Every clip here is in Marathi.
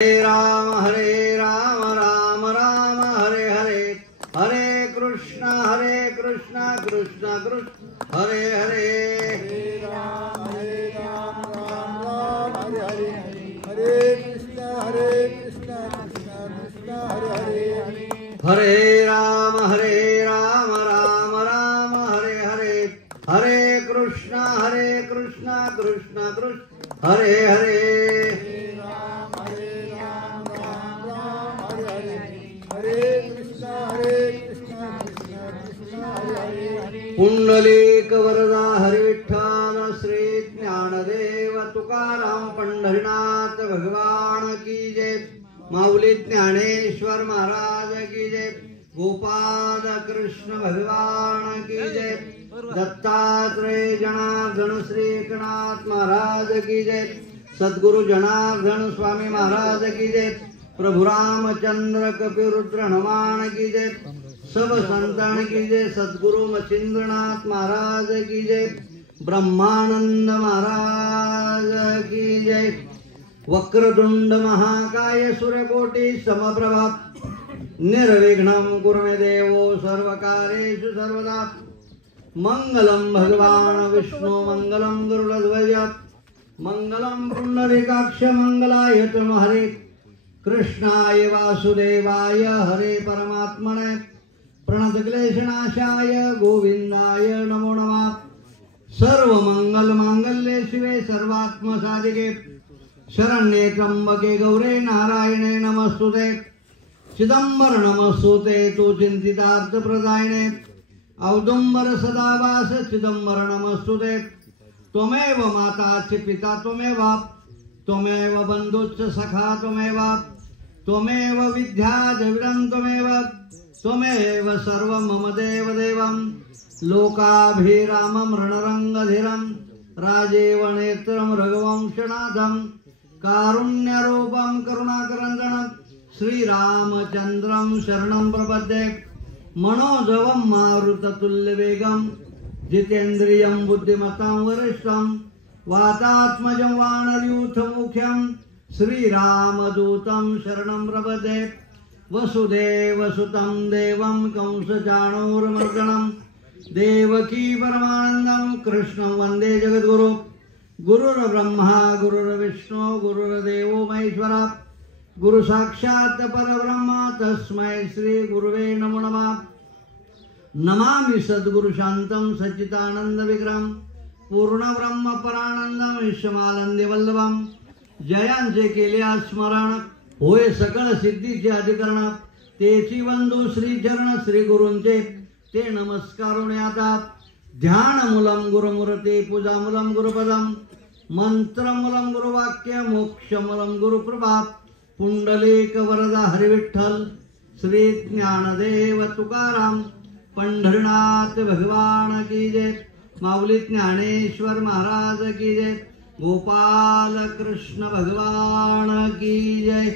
हरे राम राम राम हरे हरे, हरे कृष्ण कृष्ण कृष्ण हरे हरे, हरे राम राम राम हरे हरे, हरे कृष्ण कृष्ण कृष्ण हरे हरे, हरे राम राम राम हरे हरे, हरे कृष्ण कृष्ण कृष्ण हरे हरे, पुंडलिक वरदा हरि विठ्ठल श्री ज्ञानदेव तुकाराम पंढरीनाथ भगवान की जय, माऊली ज्ञानेश्वर महाराज की जय, गोपाल कृष्ण भगवान की जय, दत्तात्रेय जनार्दन श्री एकनाथ महाराज की जय, सद्गुरु जनार्दन स्वामी महाराज की जय, प्रभु रामचंद्र कपिरुद्र हनुमान की जय, सब संतान की जय, सद्गुरु मच्छिंद्रनाथ महाराज की जय, ब्रह्मानंद महाराज की जय, वक्रतुंड महाकाय सूर्यकोटि समप्रभा निर्विघ्नं कुरु मे देवो सर्वकार्येषु सर्वदा, मंगलम भगवान विष्णु मंगलम गरुड़ध्वज मंगलम पुंडरीकाक्ष मंगलाय तनोहरे, कृष्णाय वासुदेवाय हरे परमात्मने प्रणतक्लेशनाशाय गोविंदाय नमो नमः, सर्व मंगल मांगल्ये शिवे सर्वात्मसाधिके शरण्ये त्र्यंबके गौरे नारायणे नमस्तुते, चिदंबर नमस्तुते तु चिंतितार्थ प्रदायिने औदुंबर सदावास चिदंबर नमस्तुते, त्वमेव माता च पिता त्वमेव, त्वमेव बंधुश्च सखा त्वमेव, त्वमेव विद्या द्रविणं त्वमेव, त्वमेव सर्वं मम देव देवं, लोकाभिरामं रणरंगधीरं राजेव नेत्रं रघुवंशनाथं, कारुण्यरूपं करुणाकरन्दनं श्रीरामचन्द्रं शरणं प्रपद्ये, मनोजवं मारुततुल्यवेगं जितेन्द्रियं बुद्धिमतां वरिष्ठं वातात्मजं वानरयूथमुख्यं श्रीरामदूतं शरणं प्रपद्ये, वसुदेवसुतं देवं कंसचाणूरमर्दनं देवकी परमानन्दं कृष्णं वन्दे जगद्गुरुं, गुरुर्ब्रह्मा गुरुर्विष्णु गुरुर्देवो महेश्वरः, गुरु साक्षात् परब्रह्म तस्मै श्री गुरुवे नमो नमः, नमामि सद्गुरु शांतं सच्चिदानंद विग्रहं पूर्ण ब्रह्म परानंदं विश्वमानंदे वल्लभं, जयांचे केले स्मरण होय सकळ सिद्धीचे अधिकरण, तेची वंदू श्री चरण श्री गुरूंचे ते नमस्कारून आता, ध्यान मूलम गुरुमूर्ती पूजा मूलम गुरुपदम, मंत्र मूलम गुरुवाक्य मोक्ष मूलम गुरुकृपा, पुंडलिक वरदा हरि विठ्ठल श्री ज्ञानदेव तुकाराम पंढरीनाथ भगवान की जय, माऊली ज्ञानेश्वर महाराज की जय, गोपाल कृष्ण भगवान की जय।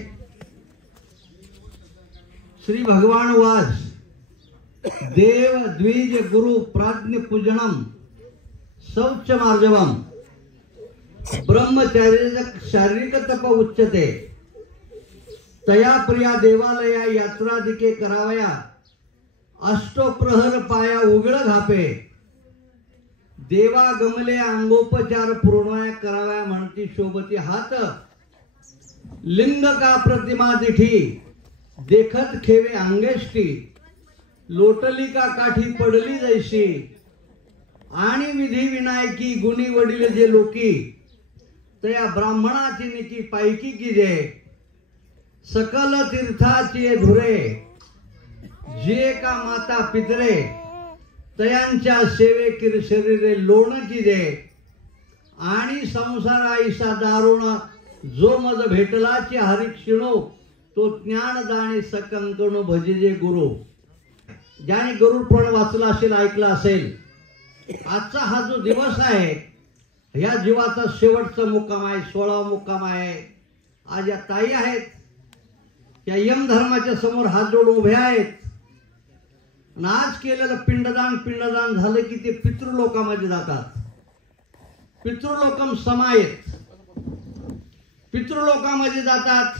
श्री भगवान वाच देव द्विज गुरु प्राज्ञ पूजनम शौच मार्जवम ब्रह्मचार्य शारीरिक तप उच्चते, तया प्रिया देवालया यात्रादिके करावया, अष्टप्रहर पाया उघड घापे, देवा गमले अंगोपचार पूर्णया कराव्या म्हणती शोभती हात, लिंग का प्रतिमा दिठी देखत खेवे अंगेष्टी, लोटली का काठी पडली जैशी, आणि विधी विनायकी गुणी वडील जे लोकी, तया ब्राह्मणाची निकी पायकी की जे, सकल तीर्थाची धुरे जे का माता पितरे, तयांच्या सेवे किर शरीरे लोण की दे, आणि संसार आईसा दारुण जो मज भेटलाची हरी क्षिणो, तो ज्ञानदानी सकंकणो भजिजे गुरु. ज्याने गरुडपुराण वाचला असेल ऐकला असेल, आजचा हा जो दिवस आहे या जीवाचा शेवटचा मुक्काम आहे, 16वा मुक्काम आहे. आज या ताई आहेत, या यम धर्माच्या समोर हात जोडून उभ्या आहेत. आज केलेलं पिंडदान झालं की ते पितृलोकामध्ये जातात. पितृलोकम समायत पितृलोकामध्ये जातात.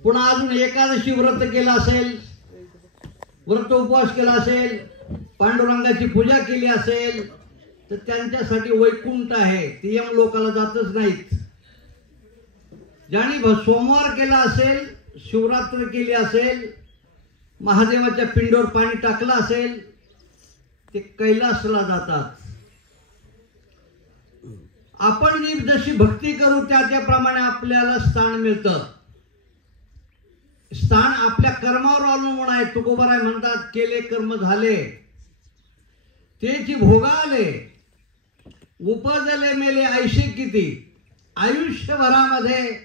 पुन्हा अजून एकादशी व्रत केलं असेल, व्रत उपवास केला असेल, पांडुरंगाची पूजा केली असेल, तर त्यांच्यासाठी वैकुंठ आहे. ते यम लोकाला जातच नाहीत. ज्यांनी सोमवार केला असेल, शिवरात्र केली असेल, महादेवाच्या पिंडीवर पाणी टाकलं असेल, ते कैलासला जातात. आपण जी जशी भक्ती करू त्याप्रमाणे आपल्याला स्थान मिळतं. स्थान आपल्या कर्मावर अवलंबून आहे. तुकोबाराय म्हणतात, केले कर्म झाले तेची भोगाले, उपजले मेले ऐशे किती. आयुष्यभरामध्ये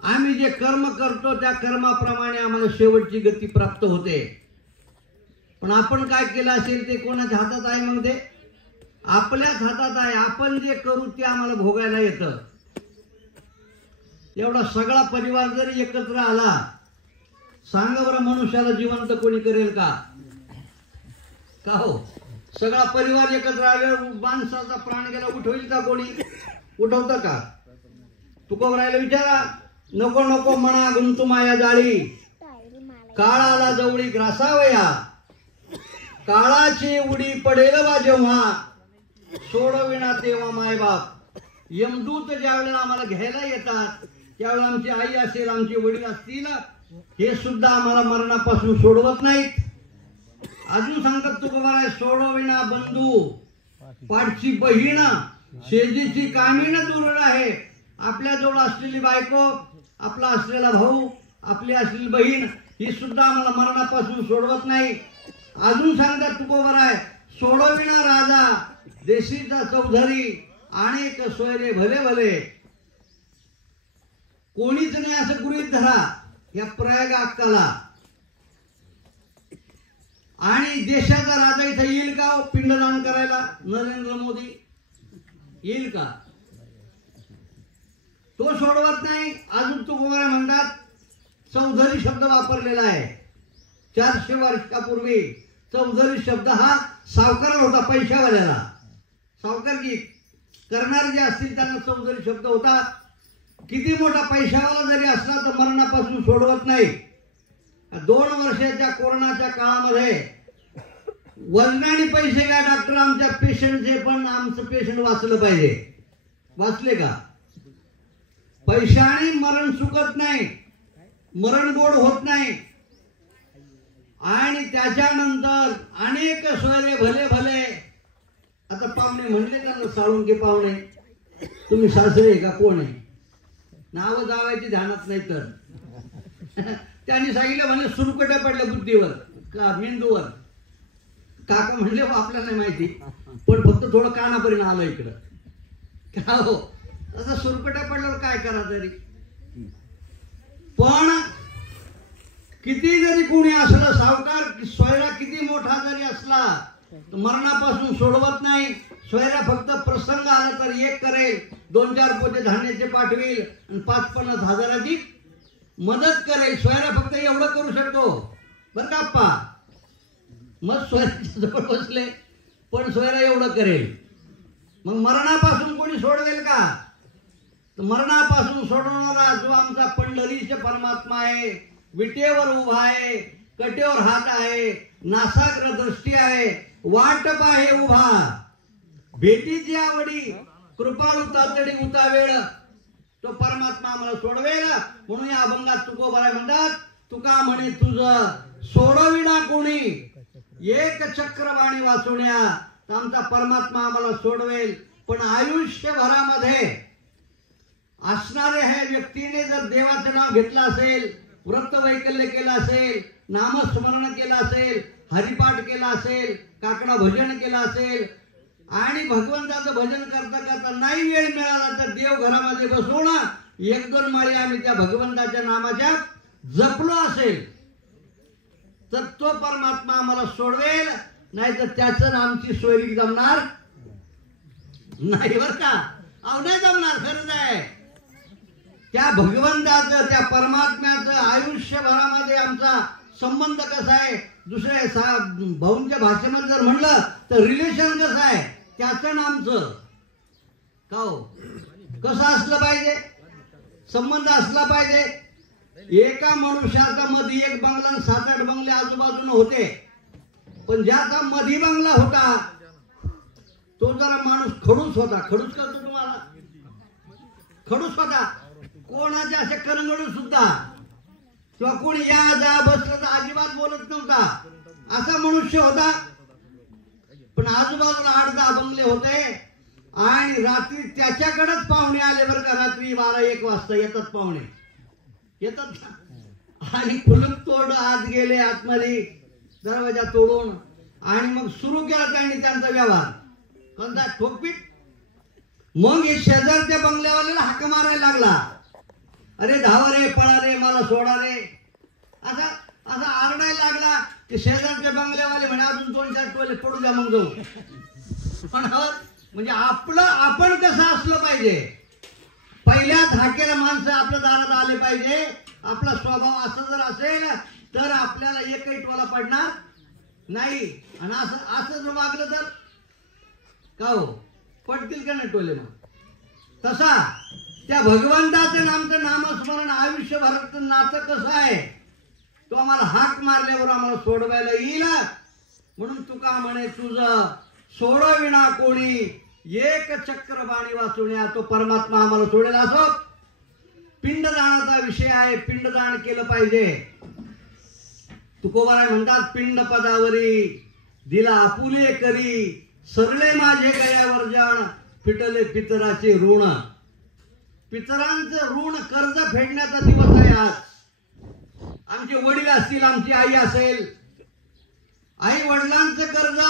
आम्ही जे कर्म करतो त्या कर्माप्रमाणे आम्हाला शेवटची गती प्राप्त होते. पण आपण काय केलं असेल ते कोणाच्या हातात आहे? मग ते आपल्याच हातात आहे. आपण जे करू ते आम्हाला भोगायला येतं. एवढा सगळा परिवार जरी एकत्र आला, सांगा बरं, मनुष्याला जिवंत कोणी करेल का? का हो? सगळा परिवार एकत्र आल्यावर माणसाचा प्राण गेला उठवेल का कोणी? उठवतं का? तुकोबरायला विचारा. नको नको म्हणा गुंतू माया जाळी, काळ आला जवळी ग्रासावया, काळाची उडी पडेल बा जेव्हा, सोडविना तेव्हा मायबाप. यमदूत ज्या वेळेला आम्हाला घ्यायला येतात त्यावेळेला आमची आई असेल, आमचे वडील असतील, हे सुद्धा आम्हाला मरणापासून सोडवत नाहीत. अजून सांगतात तुकोबाराय, सोडविना बंधू पाठची बहीण, शेजीची कामीन दूर आहे. आपल्या जवळ असलेली बायको, आपला असलेला भाऊ, आपली असलेली बहीण, ही सुद्धा आम्हाला मरणापासून सोडवत नाही. अजून सांगतात तुकोबाराय, सोडविना राजा देशीचा चौधरी, अनेक सोयरे भले भले. कोणीच नाही असं गृहीत धरा या प्रयाग अक्काला. आणि देशाचा राजा इथं येईल का पिंडदान करायला? नरेंद्र मोदी येईल का? तो सोडवत नाही. अजून तुकोबाराय म्हणतात, चौधरी शब्द वापरलेला आहे. 400 वर्षापूर्वी चौधरी शब्द हा सावकाराला होता, पैशावाल्याला. सावकारकी करणारे जे असतील त्यांना चौधरी शब्द होता. किती मोठा पैशावाला जरी असला तर मरणापासून सोडवत नाही. 2 वर्षाच्या कोरोनाच्या काळामध्ये वजनाने पैसे घ्या डॉक्टर आमच्या पेशंटचे, पण आमचं पेशंट वाचलं पाहिजे. वाचले का? पैशाने मरण चुकत नाही, मरण गोड होत नाही. आणि त्याच्यानंतर अनेक सोयरे भले भले. आता पाहुणे म्हणले त्यांना, साळुंके पाहुणे, तुम्ही सासरे का कोण आहे? नाव जावायची ध्यानात नाही. तर त्यांनी सांगितलं म्हणजे सुरकट्या पडल्या बुद्धीवर का मेंदूवर. काका म्हणले आपल्याला नाही माहिती, पण फक्त थोडं कानापर्यंत आलं इकडं. का हो? असं सुरकट्या पडल्यावर काय करा तरी. पण किती जरी कोणी असलं, सावकार सोयरा किती मोठा जरी असला, मरणापासून सोडवत नाही. सोयरा फक्त प्रसंग आला तर एक करेल, 2-4 पोते धान्याचे पाठवेल आणि 5-50 हजाराची मदत करेल. सोयरा फक्त एवढं करू शकतो बरं का अप्पा. मग सोयऱ्याच्या जवळ बसले, पण सोयरा एवढं करेल. मग मरणापासून कोणी सोडवेल का? तर मरणापासून सोडवणारा जो आमचा पंढरीश परमात्मा आहे, विटेवर उभा आहे, कटेवर हात आहे, नासाग्र दृष्टी आहे, वाटप आहे उभा, भेटीची आवडी, कृपाळू तातडी उता वेळ, तो परमात्मा आम्हाला सोडवेल. म्हणून या अभंगात तुकोबाराय म्हणतात, तुका म्हणे तुझं सोडविना कोणी, एक चक्रवाणी वाचवण्या. तर आमचा परमात्मा आम्हाला सोडवेल. पण आयुष्यभरामध्ये असणारे ह्या व्यक्तीने जर देवाचं नाव घेतलं असेल, व्रत वैकल्य केलं असेल, नामस्मरण केलं असेल, हरिपाठ केला असेल, काकडा भजन केलं असेल, आणि भगवंताचं भजन करता करता नाही वेळ मिळाला तर देवघरामध्ये बसवून 1-2 माळी आम्ही त्या भगवंताच्या नामाच्या जपलो असेल, तर तो परमात्मा आम्हाला सोडवेल. नाही तर त्याचं आमची सोयरी जमणार नाही बरं का. अहो नाही जमणार, खरंच आहे. त्या भगवंताचं, त्या परमात्म्याचं आयुष्यभरामध्ये आमचा संबंध कसा आहे, दुसऱ्या भाऊंच्या भाषेमध्ये जर म्हणलं तर रिलेशन कसं आहे त्याचं आमचं. का हो? कसं असलं पाहिजे? संबंध असला पाहिजे. एका मनुष्याचा मध्ये एक बंगला आणि 7-8 बंगले आजूबाजूने होते, पण ज्याचा मधी बंगला होता तो जरा माणूस खडूस होता. खडूस करतो तुम्हाला, खडूस होता. कोणाच्या असे करंगडून सुद्धा किंवा कोणी या जा बसलं तर अजिबात बोलत नव्हता, असा मनुष्य होता. पण आजूबाजूला 8-10 बंगले होते आणि रात्री त्याच्याकडेच पाहुणे आले बरं का. रात्री 12-1 वाजता येतात पाहुणे, येतात ना, आणि कुलूप तोड आत गेले आतमध्ये दरवाजा तोडून, आणि मग सुरू केला त्यांनी त्यांचा व्यवहार कोणता ठोकपीट. मग हे शेजारच्या बंगल्यावाल्याला हाक मारायला लागला, अरे धावा रे, पळा रे, मला सोडा रे, असा असा आरडायला लागला. ते शेजारच्या बंगल्यावाले म्हणे अजून 2-4 टोले पडू द्या मग जाऊ. पण म्हणजे आपण कसं असलं पाहिजे, पहिल्याच हाकेला माणसं आपल्या दारात आले पाहिजे. आपला स्वभाव असा जर असेल तर आपल्याला एकही टोला पडणार नाही. आणि असं जर वागलं तर का हो, पडतील का नाही टोले? मग तसा त्या भगवंताचं आमचं नामस्मरण आयुष्यभराचं नातं कसं आहे, तो आम्हाला हाक मारल्यावर आम्हाला सोडवायला येईल. म्हणून तुका म्हणे तुझं सोडविना कोणी, एक चक्र बाणी वाचुण्या, तो परमात्मा आम्हाला सोडेल. असो पिंडदानाचा विषय आहे, पिंडदान केलं पाहिजे. तुकोबाराय म्हणतात, पिंड पदावरी दिला आपुले करी, सरळे माझे गयावर जण, फिटले पितराचे ऋण. पितरांचं ऋण कर्ज फेडण्याचा दिवस आहे आज. आमचे वडील असतील, आमची आई असेल, आई वडिलांचं कर्ज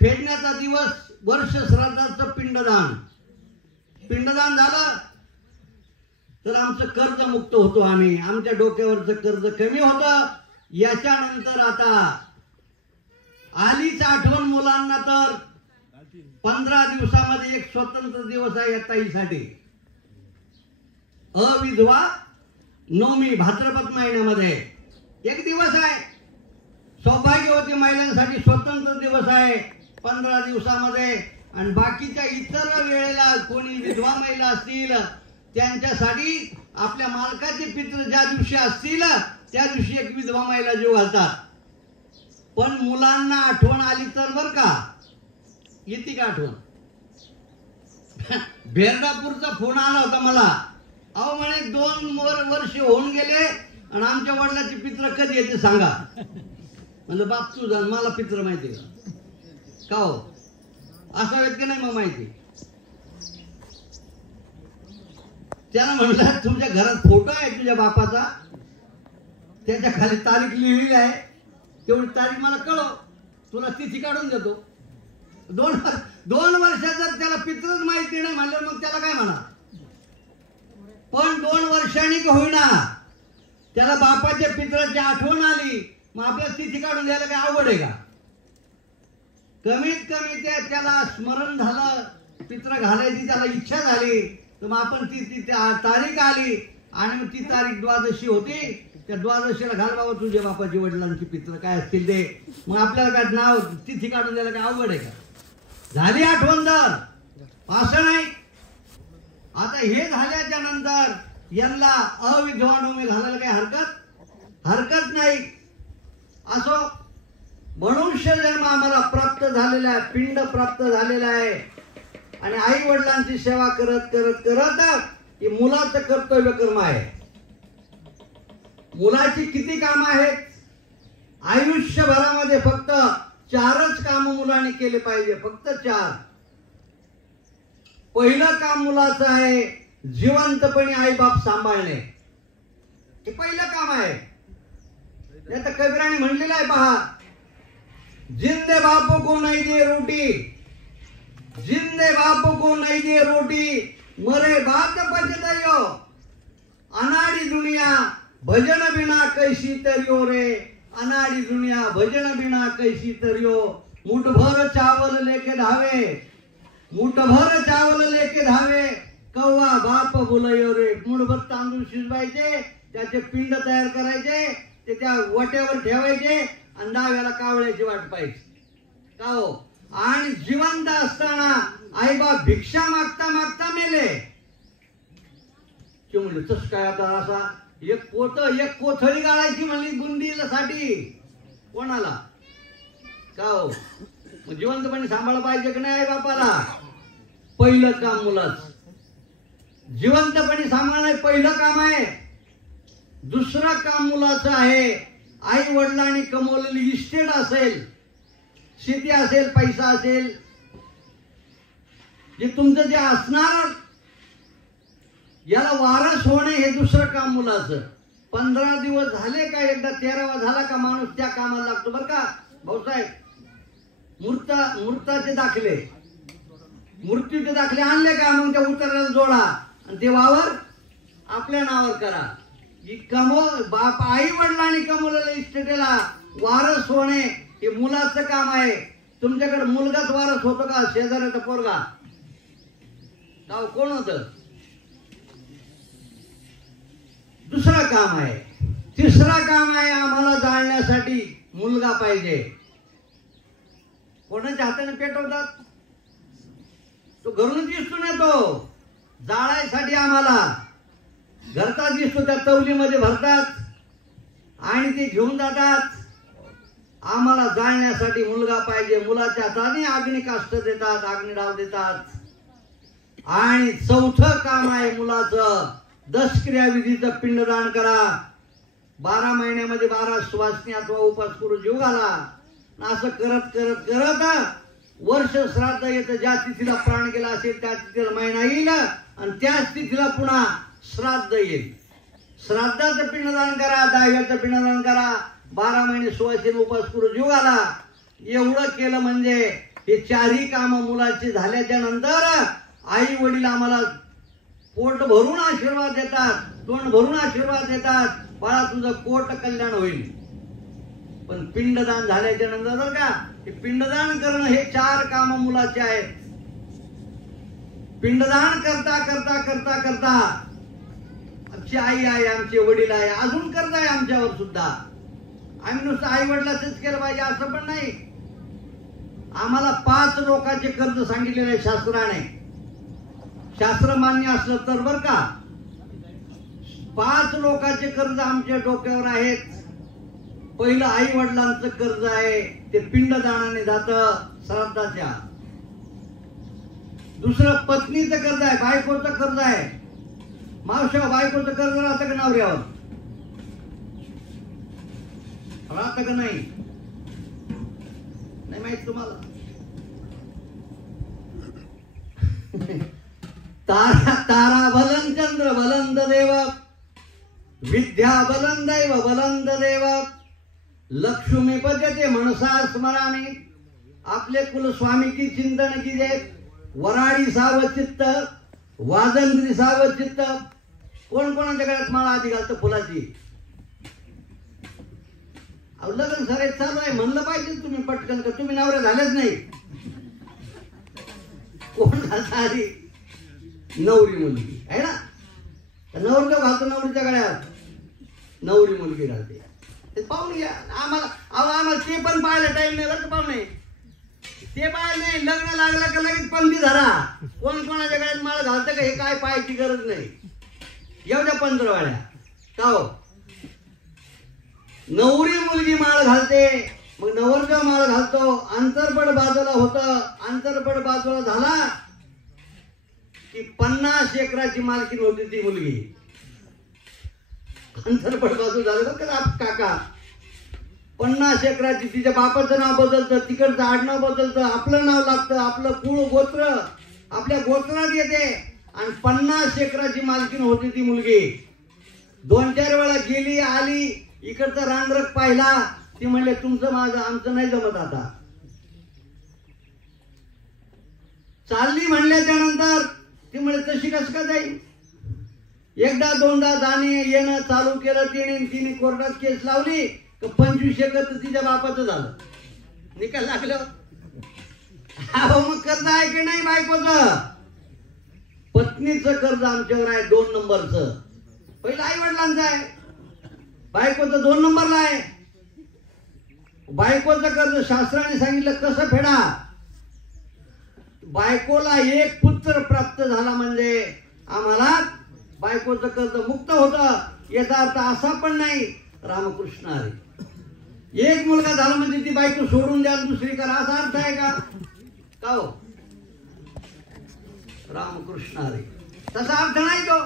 फेडण्याचा दिवस, वर्ष श्राद्धाचं पिंडदान. पिंडदान झालं तर आमचं कर्ज मुक्त होतो आम्ही, आमच्या डोक्यावरचं कर्ज कमी होतं. याच्यानंतर आता आलीच आठवण मुलांना तर 15 दिवसामध्ये एक स्वतंत्र दिवस आहे या ताईसाठी. अविधवा नवमी भाद्रपद महिन्यामध्ये एक दिवस आहे. सौभाग्यवती महिलांसाठी स्वतंत्र दिवस आहे 15 दिवसामध्ये. आणि बाकीच्या इतर वेळेला कोणी विधवा महिला असतील त्यांच्यासाठी आपल्या मालकाचे पित्र ज्या दिवशी असतील त्या दिवशी एक विधवा महिला जीव घालतात. पण मुलांना आठवण आली तर बर का, येते का आठवण? भेरडापूरचा फोन आला होता मला, अहो म्हणे 2 वर्ष होऊन गेले आणि आमच्या वडिलाची पित्र कधी येते सांगा. म्हणजे बाप तू जाण, मला पित्र माहिती का हो? असं आहेत की नाही मग माहिती. त्याला म्हणलं तुमच्या घरात फोटो आहे तुझ्या बापाचा, त्याच्या खाली तारीख लिहिलेली आहे, तेवढी तारीख मला कळव, तुला तिथी काढून देतो. 2 वर्ष जर त्याला पित्रच माहिती नाही म्हणलं मग त्याला काय म्हणा. पण 2 वर्षांनी का होईना त्याला बापाच्या पित्राची आठवण आली, मग आपल्याला तिथी काढून द्यायला काय अवघड आहे का? कमीत कमी त्याला स्मरण झालं, पित्र घालायची त्याला इच्छा झाली, तर मग आपण ती तारीख आली आणि मग ती तारीख द्वादशी होती, त्या द्वादशीला घाल बाबा तुझ्या बापाची वडिलांची पित्र काय असतील ते. मग आपल्याला काय नाव तिथी काढून द्यायला काय अवघड आहे का? झाली आठवण तर असं नाही. आता हे झाल्याच्या नंतर यांना अविधवा नवमी घालायला काही हरकत नाही. असो मनुष्य जन्म आम्हाला प्राप्त झालेला आहे, पिंड प्राप्त झालेला आहे. आणि आई वडिलांची सेवा करत करत करत हे मुलाचं कर्तव्य कर्म आहे. मुलाची किती कामं आहेत? आयुष्यभरामध्ये फक्त 4च काम मुलांनी केले पाहिजे, फक्त 4. पहिलं काम मुलाचं आहे जिवंतपणे आई बाप सांभाळणे, हे पहिलं काम आहे. आता कबीराने म्हणलेलं आहे पहा, जिंदे बापू को नहीं दे रोटी, जिंदे बापू को नहीं दे रोटी, मरे बात पछतायो, अनाड़ी दुनिया भजन बिना कैसी तरियो रे, अनाड़ी दुनिया भजन बिना कैसी तरियो. मुठभर चावल लेके धावे, मुठभर चावल लेके धावे, कव्वा बाप बोलयो रे. मुठभर तांदूळ शिजवायचे, त्याचे पिंड तयार करायचे, ते त्या वाट्यावर ठेवायचे आणि डाव्याला कावळ्याची वाट पाहायची का हो. आणि जिवंत असताना आई बाप भिक्षा मागता मागता मेले ते म्हणले तस काय आता असा एक कोथळी गाळायची म्हणली बुंदीसाठी कोणाला का हो मग जिवंतपणे सांभाळ पाहिजे की नाही आई बापाला पहिलं काम मुलाचं जिवंतपणे सांभाळणं पहिलं काम आहे दुसरं काम मुलाचं आहे आई वडिलांनी कमवलेली इस्टेट असेल शेती असेल पैसा असेल जे तुमचं जे असणार याला वारस होणे हे दुसरं काम मुलाचं 15 दिवस झाले का एकदा 13वा झाला का माणूस त्या कामाला लागतो बरं का भाऊसाहेब मूर्ताचे दाखले मृत्यूचे दाखले आणले का मग त्या उतरण्याला जोडा आणि ते वावर आपल्या नावावर करा बाप आई वडिलांनी कमवलेल्या इस्टेटीला वारस होणे हे मुलाचं काम आहे तुमच्याकडे मुलगाच वारस होतो का शेजाऱ्याचा पोरगा का कोण होत दुसरं काम आहे तिसरं काम आहे आम्हाला जाळण्यासाठी मुलगा पाहिजे कोणाच्या हाताने पेटवतात तो घरूनच दिसून येतो जाळायसाठी आम्हाला घरचा दिसतो त्या तवलीमध्ये भरतात आणि ते घेऊन जातात आम्हाला जाळण्यासाठी मुलगा पाहिजे मुलाच्या हाताने अग्नी काष्ट देतात अग्नी डाव देतात आणि चौथं काम आहे मुलाचं दशक्रिया विधीचं पिंडदान करा 12 महिन्यामध्ये 12 सुवासनी अथवा उपास करून जीव घाला असं करत करत करत वर्ष श्राद्ध येतं ज्या तिथीला प्राण गेला असेल त्या तिथीला महिना येईल आणि त्याच तिथीला पुन्हा श्राद्ध येईल श्राद्धाचं पिंडदान करा दहाव्याचं पिंडदान करा 12 महिने सुवासीन उपास करून जीव घाला एवढं केलं म्हणजे हे चारही काम मुलाची झाल्याच्या नंतर आई वडील आम्हाला पोट भरून आशीर्वाद देतात तोंड भरून आशीर्वाद देतात बाळा तुझं कोट कल्याण होईल पण पिंडदान झाल्याच्या नंतर बरं का हे पिंडदान करणं हे 4 काम मुलाचे आहेत पिंडदान करता करता करता करता आमची आई आहे आमचे वडील आहे अजून कर्ज आहे आमच्यावर सुद्धा आम्ही नुसतं आई वडिलाचंच केलं पाहिजे असं पण नाही आम्हाला 5 लोकांचे कर्ज सांगितलेले आहे शास्त्राने शास्त्र मान्य असलं तर बर का 5 लोकांचे कर्ज आमच्या डोक्यावर आहेत पहिलं आई वडिलांचं कर्ज आहे ते पिंडदानाने जातं श्राद्धाच्या दुसरं पत्नीचं कर्ज आहे बायकोचं कर्ज आहे मावशा बायकोचं कर्ज राहतं का नवऱ्यावर राहतं का नाही माहित तुम्हाला तारा बलं चंद्र बलंद देव विद्या बलं दैव बलंद देव लक्ष्मी पद्यते मनसा स्मरामी आपले कुलस्वामी की चिंतन की जय वराडी सावचित्त वादंद्री सावचित्त कोण कोणाच्या गळ्यात माळा आधी घालतं फुलाची लग्न सरे चालू आहे म्हणलं पाहिजे तुम्ही पटकन का तुम्ही नवरा झालेच नाही कोण घालता आधी नवरी मुलगी आहे ना नवरदेव घालतो नवरीच्या गळ्यात नवरी मुलगी घालते ते पाहून घ्या आम्हाला ते पण पाहायला टाइम नाही बरं पाहुणे ते पाहायला नाही लग्न लागलं का लगेच पंथी धरा कोण कोणाच्या गळ्यात मला घालतं का हे काय पाहायची गरज नाही एवढ्या 15 वाड्या का हो नवरी मुलगी माळ घालते मग नवरदेव माळ घालतो अंतरपड बाजूला होतं अंतरपड बाजूला झाला की 50 एकराची मालकीन होती ती मुलगी अंतरपड बाजू झालं का काका 50 एकराची तिच्या बापाचं नाव बदलतं तिकडचं आडनाव बदलतं आपलं नाव लागतं आपलं कुळ गोत्र आपल्या गोत्रात येते आणि 50 एकराची मालकीन होती ती मुलगी 2-4 वेळा गेली आली इकडचा रांगरख पाहिला ती म्हणले तुमचं माझं आमचं नाही जमत आता चालली म्हणल्याच्या नंतर ती म्हणले तशी कस का जाईल एकदा दोनदा जाणे येणं चालू केलं तिने कोर्टात केस लावली तर 25 एकर तिच्या बापाचं झालं निकाल लागलं मग कर्ज आहे की नाही बायकोचं पत्नीचं कर्ज आमच्यावर आहे 2 नंबरचं पहिलं आई वडिलांचं आहे बायकोचं 2 नंबरला आहे बायकोचं कर्ज शास्त्राने सांगितलं कसं फेडा बायकोला 1 पुत्र प्राप्त झाला म्हणजे आम्हाला बायकोचं कर्ज मुक्त होतं याचा अर्थ असा पण नाही. रामकृष्ण हरी. एक मुलगा झाला म्हणजे ती बायको सोडून द्या दुसरी करा असा अर्थ आहे का? का हो? रामकृष्ण हरी. तसा अर्थ नाही तो.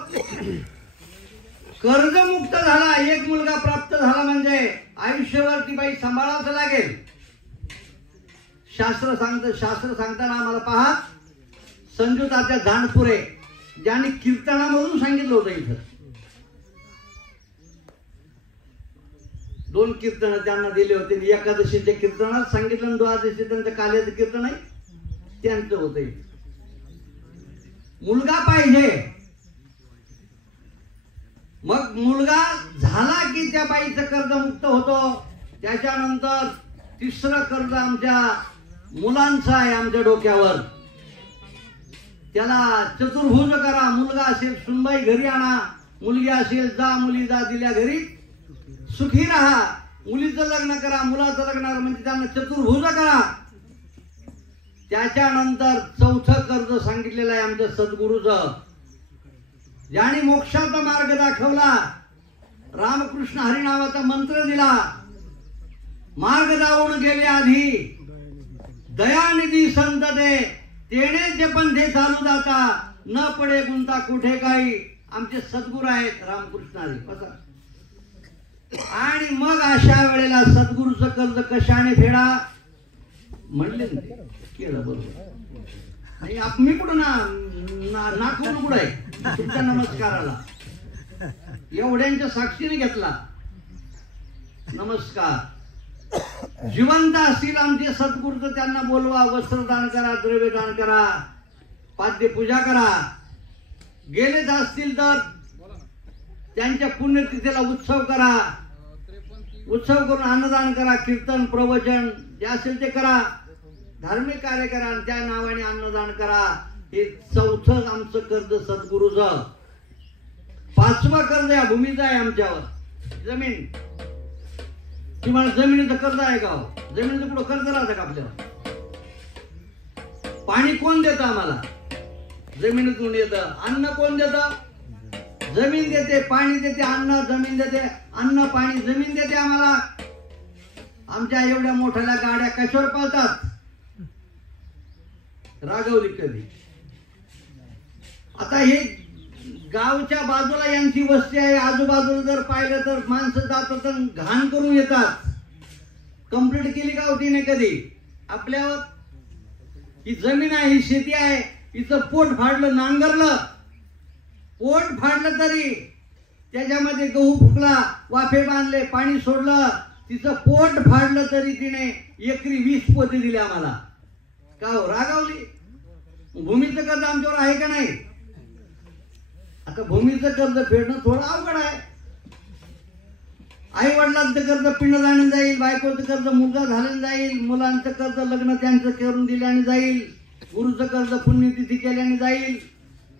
कर्जमुक्त झाला, एक मुलगा प्राप्त झाला म्हणजे आयुष्यभर ती बाई सांभाळावं लागेल. शास्त्र सांगताना आम्हाला पहा, संजू तात्या झांडपुरे ज्यांनी कीर्तनामधून सांगितलं होतं. इथं 2 कीर्तन त्यांना दिले होते. एकादशीच्या कीर्तनात सांगितलं, द्वादशी त्यांचं काल्याचं कीर्तन आहे त्यांचं होतं. मुलगा पाहिजे. मग मुलगा झाला की त्या बाईचं कर्ज मुक्त होतो. त्याच्यानंतर तिसरं कर्ज आमच्या मुलांचं आहे आमच्या डोक्यावर. त्याला चतुर्भुज करा. मुलगा असेल सुनबाई घरी आणा, मुलगी असेल जा, मुली जा दिल्या घरी सुखी राहा. मुलीचं लग्न करा, मुलाचं लग्न म्हणजे त्यांना चतुर्भुज करा. त्याच्यानंतर चौथं कर्ज सांगितलेलं आहे आमच्या सद्गुरूचं. ज्याने मोक्षाचा मार्ग दाखवला, रामकृष्ण हरी नावाचा मंत्र दिला. मार्ग दावून गेले आधी दयानिधी संत दे, तेणेचे पंथे चालू जाता, न पडे गुंता कुठे काही. आमचे सद्गुरू आहेत रामकृष्ण हरी. बसा. आणि मग अशा वेळेला सद्गुरूचं कर्ज कशाने फेडा म्हणले केलं बरोबर. आणि मी कुठं नाखून कुठं आहे तुमच्या नमस्काराला एवढ्यांच्या साक्षीने घेतला नमस्कार. जिवंत असतील आमचे सद्गुरू तर त्यांना बोलवा, वस्त्रदान करा, द्रव्यदान करा, पाद्य पूजा करा. गेलेच असतील तर त्यांच्या पुण्यतिथीला उत्सव करा. उत्सव करून अन्नदान करा, कीर्तन प्रवचन जे असेल ते करा, धार्मिक कार्य करा आणि त्या नावाने अन्नदान करा. हे चौथं आमचं कर्ज सद्गुरूचं. 5वं कर्ज या भूमीचं आहे आमच्यावर. जमीन. तुम्हाला जमिनीचं कर्ज आहे का? जमिनीचं पुढं कर्ज राहतं का आपल्याला? पाणी कोण देतं आम्हाला? जमिनीतून येतं. अन्न कोण देतं? जमीन देते. पाणी देते, अन्न जमीन देते. अन्न पाणी जमीन देते आम्हाला. आमच्या एवढ्या मोठ्या गाड्या कशावर पळतात? रागवली कधी. आता हे गावच्या बाजूला यांची वस्ती आहे. आजूबाजूला जर पाहिलं तर माणसं जातात तर घाण करून येतात. कंप्लीट केली का होती नाही कधी आपल्यावर? ही जमीन आहे, ही शेती आहे. हिचं पोट फाडलं, नांगरलं, पोट फाडलं तरी त्याच्यामध्ये गहू फुकला, वाफे बांधले, पाणी सोडलं, तिचं पोट फाडलं तरी तिने एकरी 20 पोते दिले आम्हाला. का हो? रागावली. भूमीचं कर्ज आमच्यावर आहे का नाही? आता भूमीचं कर्ज फेडणं थोडं अवघड आहे. आई वडिलांचं कर्ज पिंडदाणी जाईल, बायकोचं कर्ज मुलगा झाल्याने जाईल, मुलांचं कर्ज लग्न त्यांचं करून दिल्याने जाईल, गुरुचं कर्ज पुण्यतिथी केल्याने जाईल.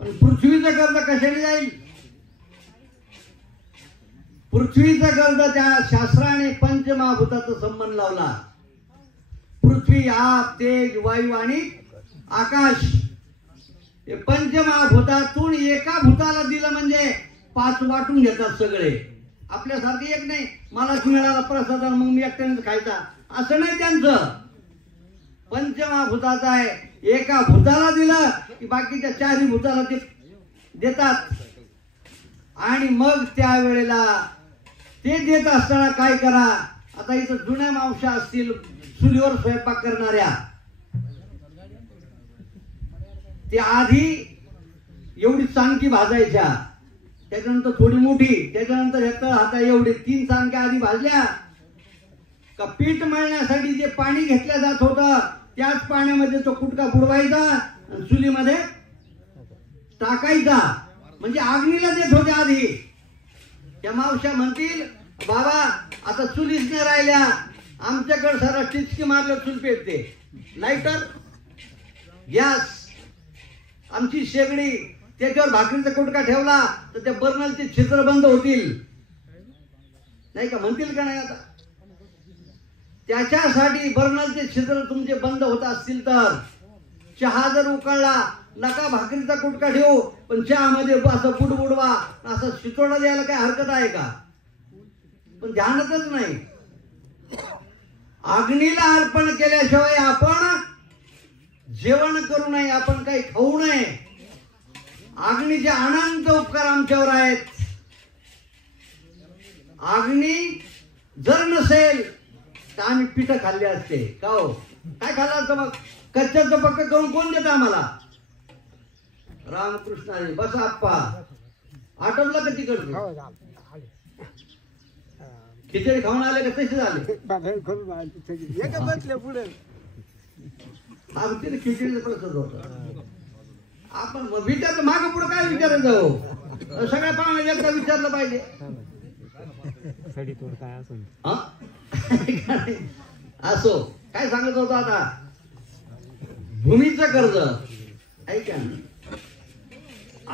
पण पृथ्वीचं कर्ज कशाने जाईल? पृथ्वीचं कर्ज त्या शास्त्राने पंचमहाभूताचा संबंध लावला. पृथ्वी, आप, तेज, वायू आणि आकाश. हे पंचमहाभूतातून एका भूताला दिलं म्हणजे 5 वाटून घेतात सगळे. आपल्यासारखे एक नाही, मलाच मिळाला प्रसाद मग मी एकट्यानेच खायचा असं नाही त्यांचं. पंचमहाभूताचा आहे. एका भूताला दिलं की बाकीच्या 4 भूताला ते देतात. आणि मग त्यावेळेला ते देत असताना काय करा? आता इथं जुन्या मावश्या असतील चुलीवर स्वयंपाक करणाऱ्या, ते आधी एवढी चांकी भाजायच्या, त्याच्यानंतर थोडी मोठी, त्याच्यानंतर ह्याचा हाता एवढे 3 चांक्या आधी भाजल्या का पीठ मळण्यासाठी जे पाणी घेतलं जात होतं त्याच पाण्यामध्ये तो कुटका बुडवायचा आणि चुलीमध्ये टाकायचा. म्हणजे आग्नीला देत होते आधी. त्या मावश्या म्हणतील बाबा आता चुलीच नाही राहिल्या, आमच्याकडे सारा टिचकी मारलं चूल पेटते. लाईटर, गॅस, आमची शेगडी, त्याच्यावर भाकरीचा कुटका ठेवला तर त्या बर्नलचे छिद्र बंद होतील नाही का? म्हणतील का नाही? आता त्याच्यासाठी बर्नलचे छिद्र तुमचे बंद होत असतील तर चहा जर उकळला नका भाकरीचा कुटका ठेवू, पण चहामध्ये असं बुडबुडवा, असं शितोडा द्यायला काय हरकत आहे का? पण ध्यानातच नाही. अग्नीला अर्पण केल्याशिवाय आपण जेवण करू नये, आपण काही खाऊ नये. अग्नीचे अनंत उपकार आमच्यावर आहेत. अग्नी जर नसेल तर आम्ही पिठं खाल्ली असते का हो? काय खाल्लं असतं मग? कच्च्याचं पक्क करून कोण देतं आम्हाला? रामकृष्ण हरी. बस आप्पा आटोपलं का तिकडचं? खिचडी खाऊन आले का तसे झाले? आमची खिचडीचा प्रसाद होता. आपण विचारलं मागं पुढे काय विचारायचं हो? सगळ्या पाहुण्या एकदा विचारलं पाहिजे. असो काय सांगत होतो आता? भूमीचं कर्ज ऐका.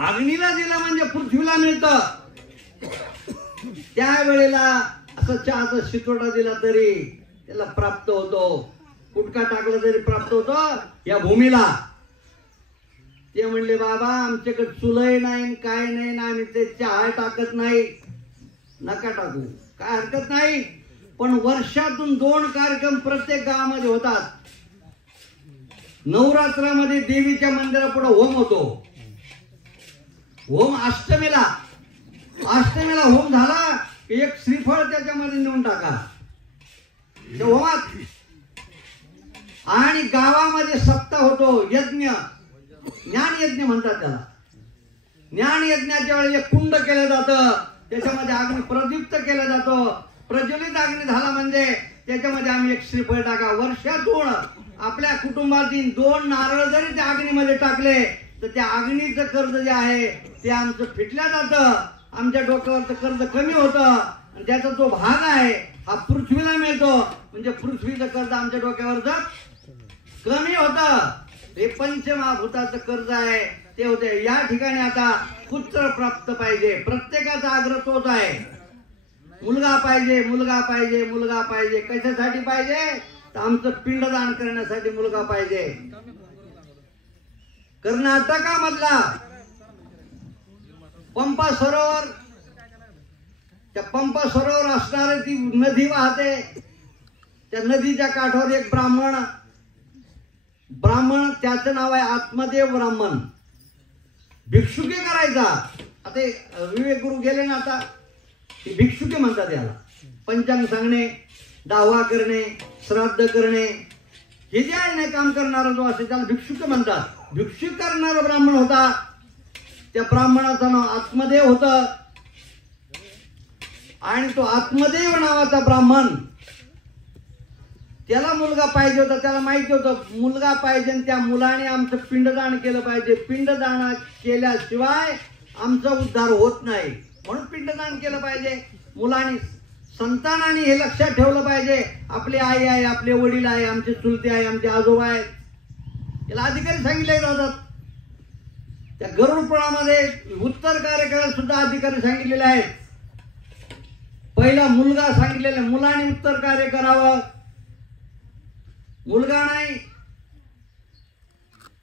अग्नीला दिला म्हणजे पृथ्वीला मिळतं. त्यावेळेला असं चहाचा शितोडा दिला तरी त्याला प्राप्त होतो. कुटका टाकला तरी प्राप्त होतो या भूमीला. ते म्हणले बाबा आमच्याकडे चुलही नाही काय नाही ना, आम्ही ते चहा टाकत नाही. नका टाकू, काय हरकत नाही. पण वर्षातून 2 कार्यक्रम प्रत्येक गावामध्ये होतात. नवरात्रामध्ये देवीच्या मंदिरापुढे होम होतो. होम अष्टमीला होम झाला की एक श्रीफळ त्याच्यामध्ये नेऊन टाका त्या होमात. आणि गावामध्ये सप्ताह होतो यज्ञ, ज्ञान यज्ञ म्हणतात त्याला. ज्ञान यज्ञाच्या वेळी एक कुंड केलं जातं, त्याच्यामध्ये अग्नी प्रदीप्त केला जातो. प्रज्वलित अग्नी झाला म्हणजे त्याच्यामध्ये आम्ही एक श्रीफळ टाका. वर्षातून आपल्या कुटुंबातील 2 नारळ जरी त्या अग्नीमध्ये टाकले तर त्या अग्नीचं कर्ज जे आहे ते आमचं फिटल्या जातं. आमच्या डोक्यावरचं कर्ज कमी होतं आणि त्याचा जो भाग आहे हा पृथ्वीला मिळतो. म्हणजे पृथ्वीचं कर्ज आमच्या डोक्यावरचं कमी होतं. हे पंचमहाभूताचं कर्ज आहे ते होते. या ठिकाणी आता पुत्र प्राप्त पाहिजे. प्रत्येकाचा आग्रह तोच आहे. मुलगा पाहिजे, मुलगा पाहिजे, मुलगा पाहिजे. कशासाठी पाहिजे? तर आमचं पिंडदान करण्यासाठी मुलगा पाहिजे. कर्नाटकामधला पंपा सरोवर, त्या पंपा सरोवर असणारी ती नदी वाहते. त्या नदीच्या काठावर एक ब्राह्मण त्याचं नाव आहे आत्मदेव ब्राह्मण. भिक्षुकी करायचा. आता विवेक गुरु गेले ना, आता भिक्षुकी म्हणतात याला. पंचांग सांगणे, दावा करणे, श्राद्ध करणे, हे जे आहे ना काम करणारा जो असेल त्याला भिक्षुक म्हणतात. भिक्षुक करणारा ब्राह्मण होता. त्या ब्राह्मणाचं नाव आत्मदेव होतं. आणि तो आत्मदेव नावाचा ब्राह्मण, त्याला मुलगा पाहिजे होता. त्याला माहिती होतं मुलगा पाहिजे आणि त्या मुलाने आमचं पिंडदान केलं पाहिजे. पिंडदान केल्याशिवाय आमचा उद्धार होत नाही, म्हणून पिंडदान केलं पाहिजे. मुलांनी, संतानाने हे लक्षात ठेवलं पाहिजे. आपली आई आहे, आपले वडील आहे, आमचे चुलते आहे, आमचे आजोबा आहेत. याला अधिकारी सांगितले जातात. त्या गरुड पुराणामध्ये उत्तर कार्यक्रमात सुद्धा अधिकारी सांगितलेले आहेत. पहिला मुलगा सांगितलेला, मुलाने उत्तर कार्य करावं. मुलगा नाही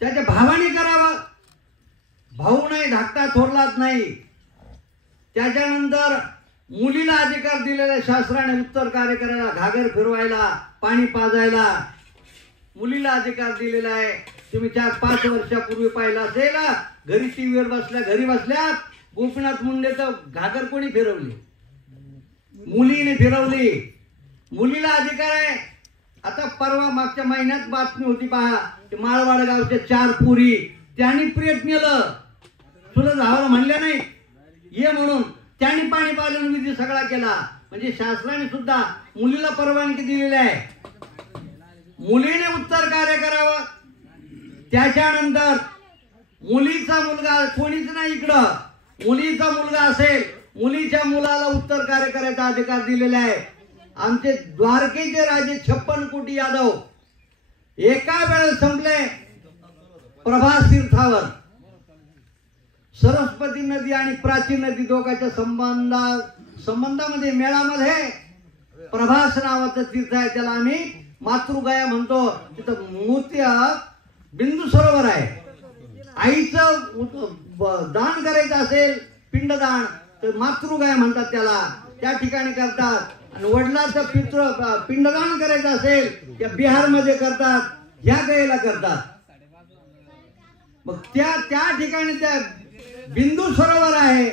त्याच्या भावाने करावं. भाऊ नाही, धाकटा थोरलाच नाही. त्याच्यानंतर मुलीला अधिकार दिलेला शास्त्राने उत्तर कार्य करायला, घागर फिरवायला, पाणी पाजायला मुलीला अधिकार दिलेला आहे. तुम्ही 4-5 वर्षापूर्वी पाहिलं असेल, घरी टीव्हीवर घरी बसल्या गोपीनाथ मुंडे तर घागर कोणी फिरवली? मुलीने फिरवली. मुलीला अधिकार आहे. आता परवा मागच्या महिन्यात बातमी होती पहा, माळवाड गावच्या 4 पोरी त्यांनी प्रेत नेलं. चुलत भावाला म्हणल्या नाही ये म्हणून, त्यांनी पाणी पाजून विधी सगळा केला. म्हणजे शास्त्राने सुद्धा मुलीला परवानगी दिलेली आहे. मुलीने उत्तर कार्य करावं. त्याच्यानंतर मुलीचा मुलगा कोणीच नाही इकडं, मुलीचा मुलगा असेल, मुलीच्या मुलाला उत्तर कार्य करायचा अधिकार दिलेला आहे. आमचे द्वारकेचे राजे 56 कोटी यादव एका वेळेला संपले प्रभास तीर्थावर. सरस्वती नदी आणि प्राची नदी दोघांच्या संबंधामध्ये मेळामध्ये प्रभास नावाचं तीर्थ आहे, त्याला आम्ही मातृगया म्हणतो. तिथं मोठ्या बिंदू सरोवर आहे. आईचं दान करायचं असेल पिंडदान तर मातृगाय म्हणतात त्याला, त्या ठिकाणी करतात। आणि वडिलाचं पिंडदान करायचं असेल त्या बिहारमध्ये करतात, ह्या गायला करतात। मग त्या ठिकाणी त्या बिंदू सरोवर आहे,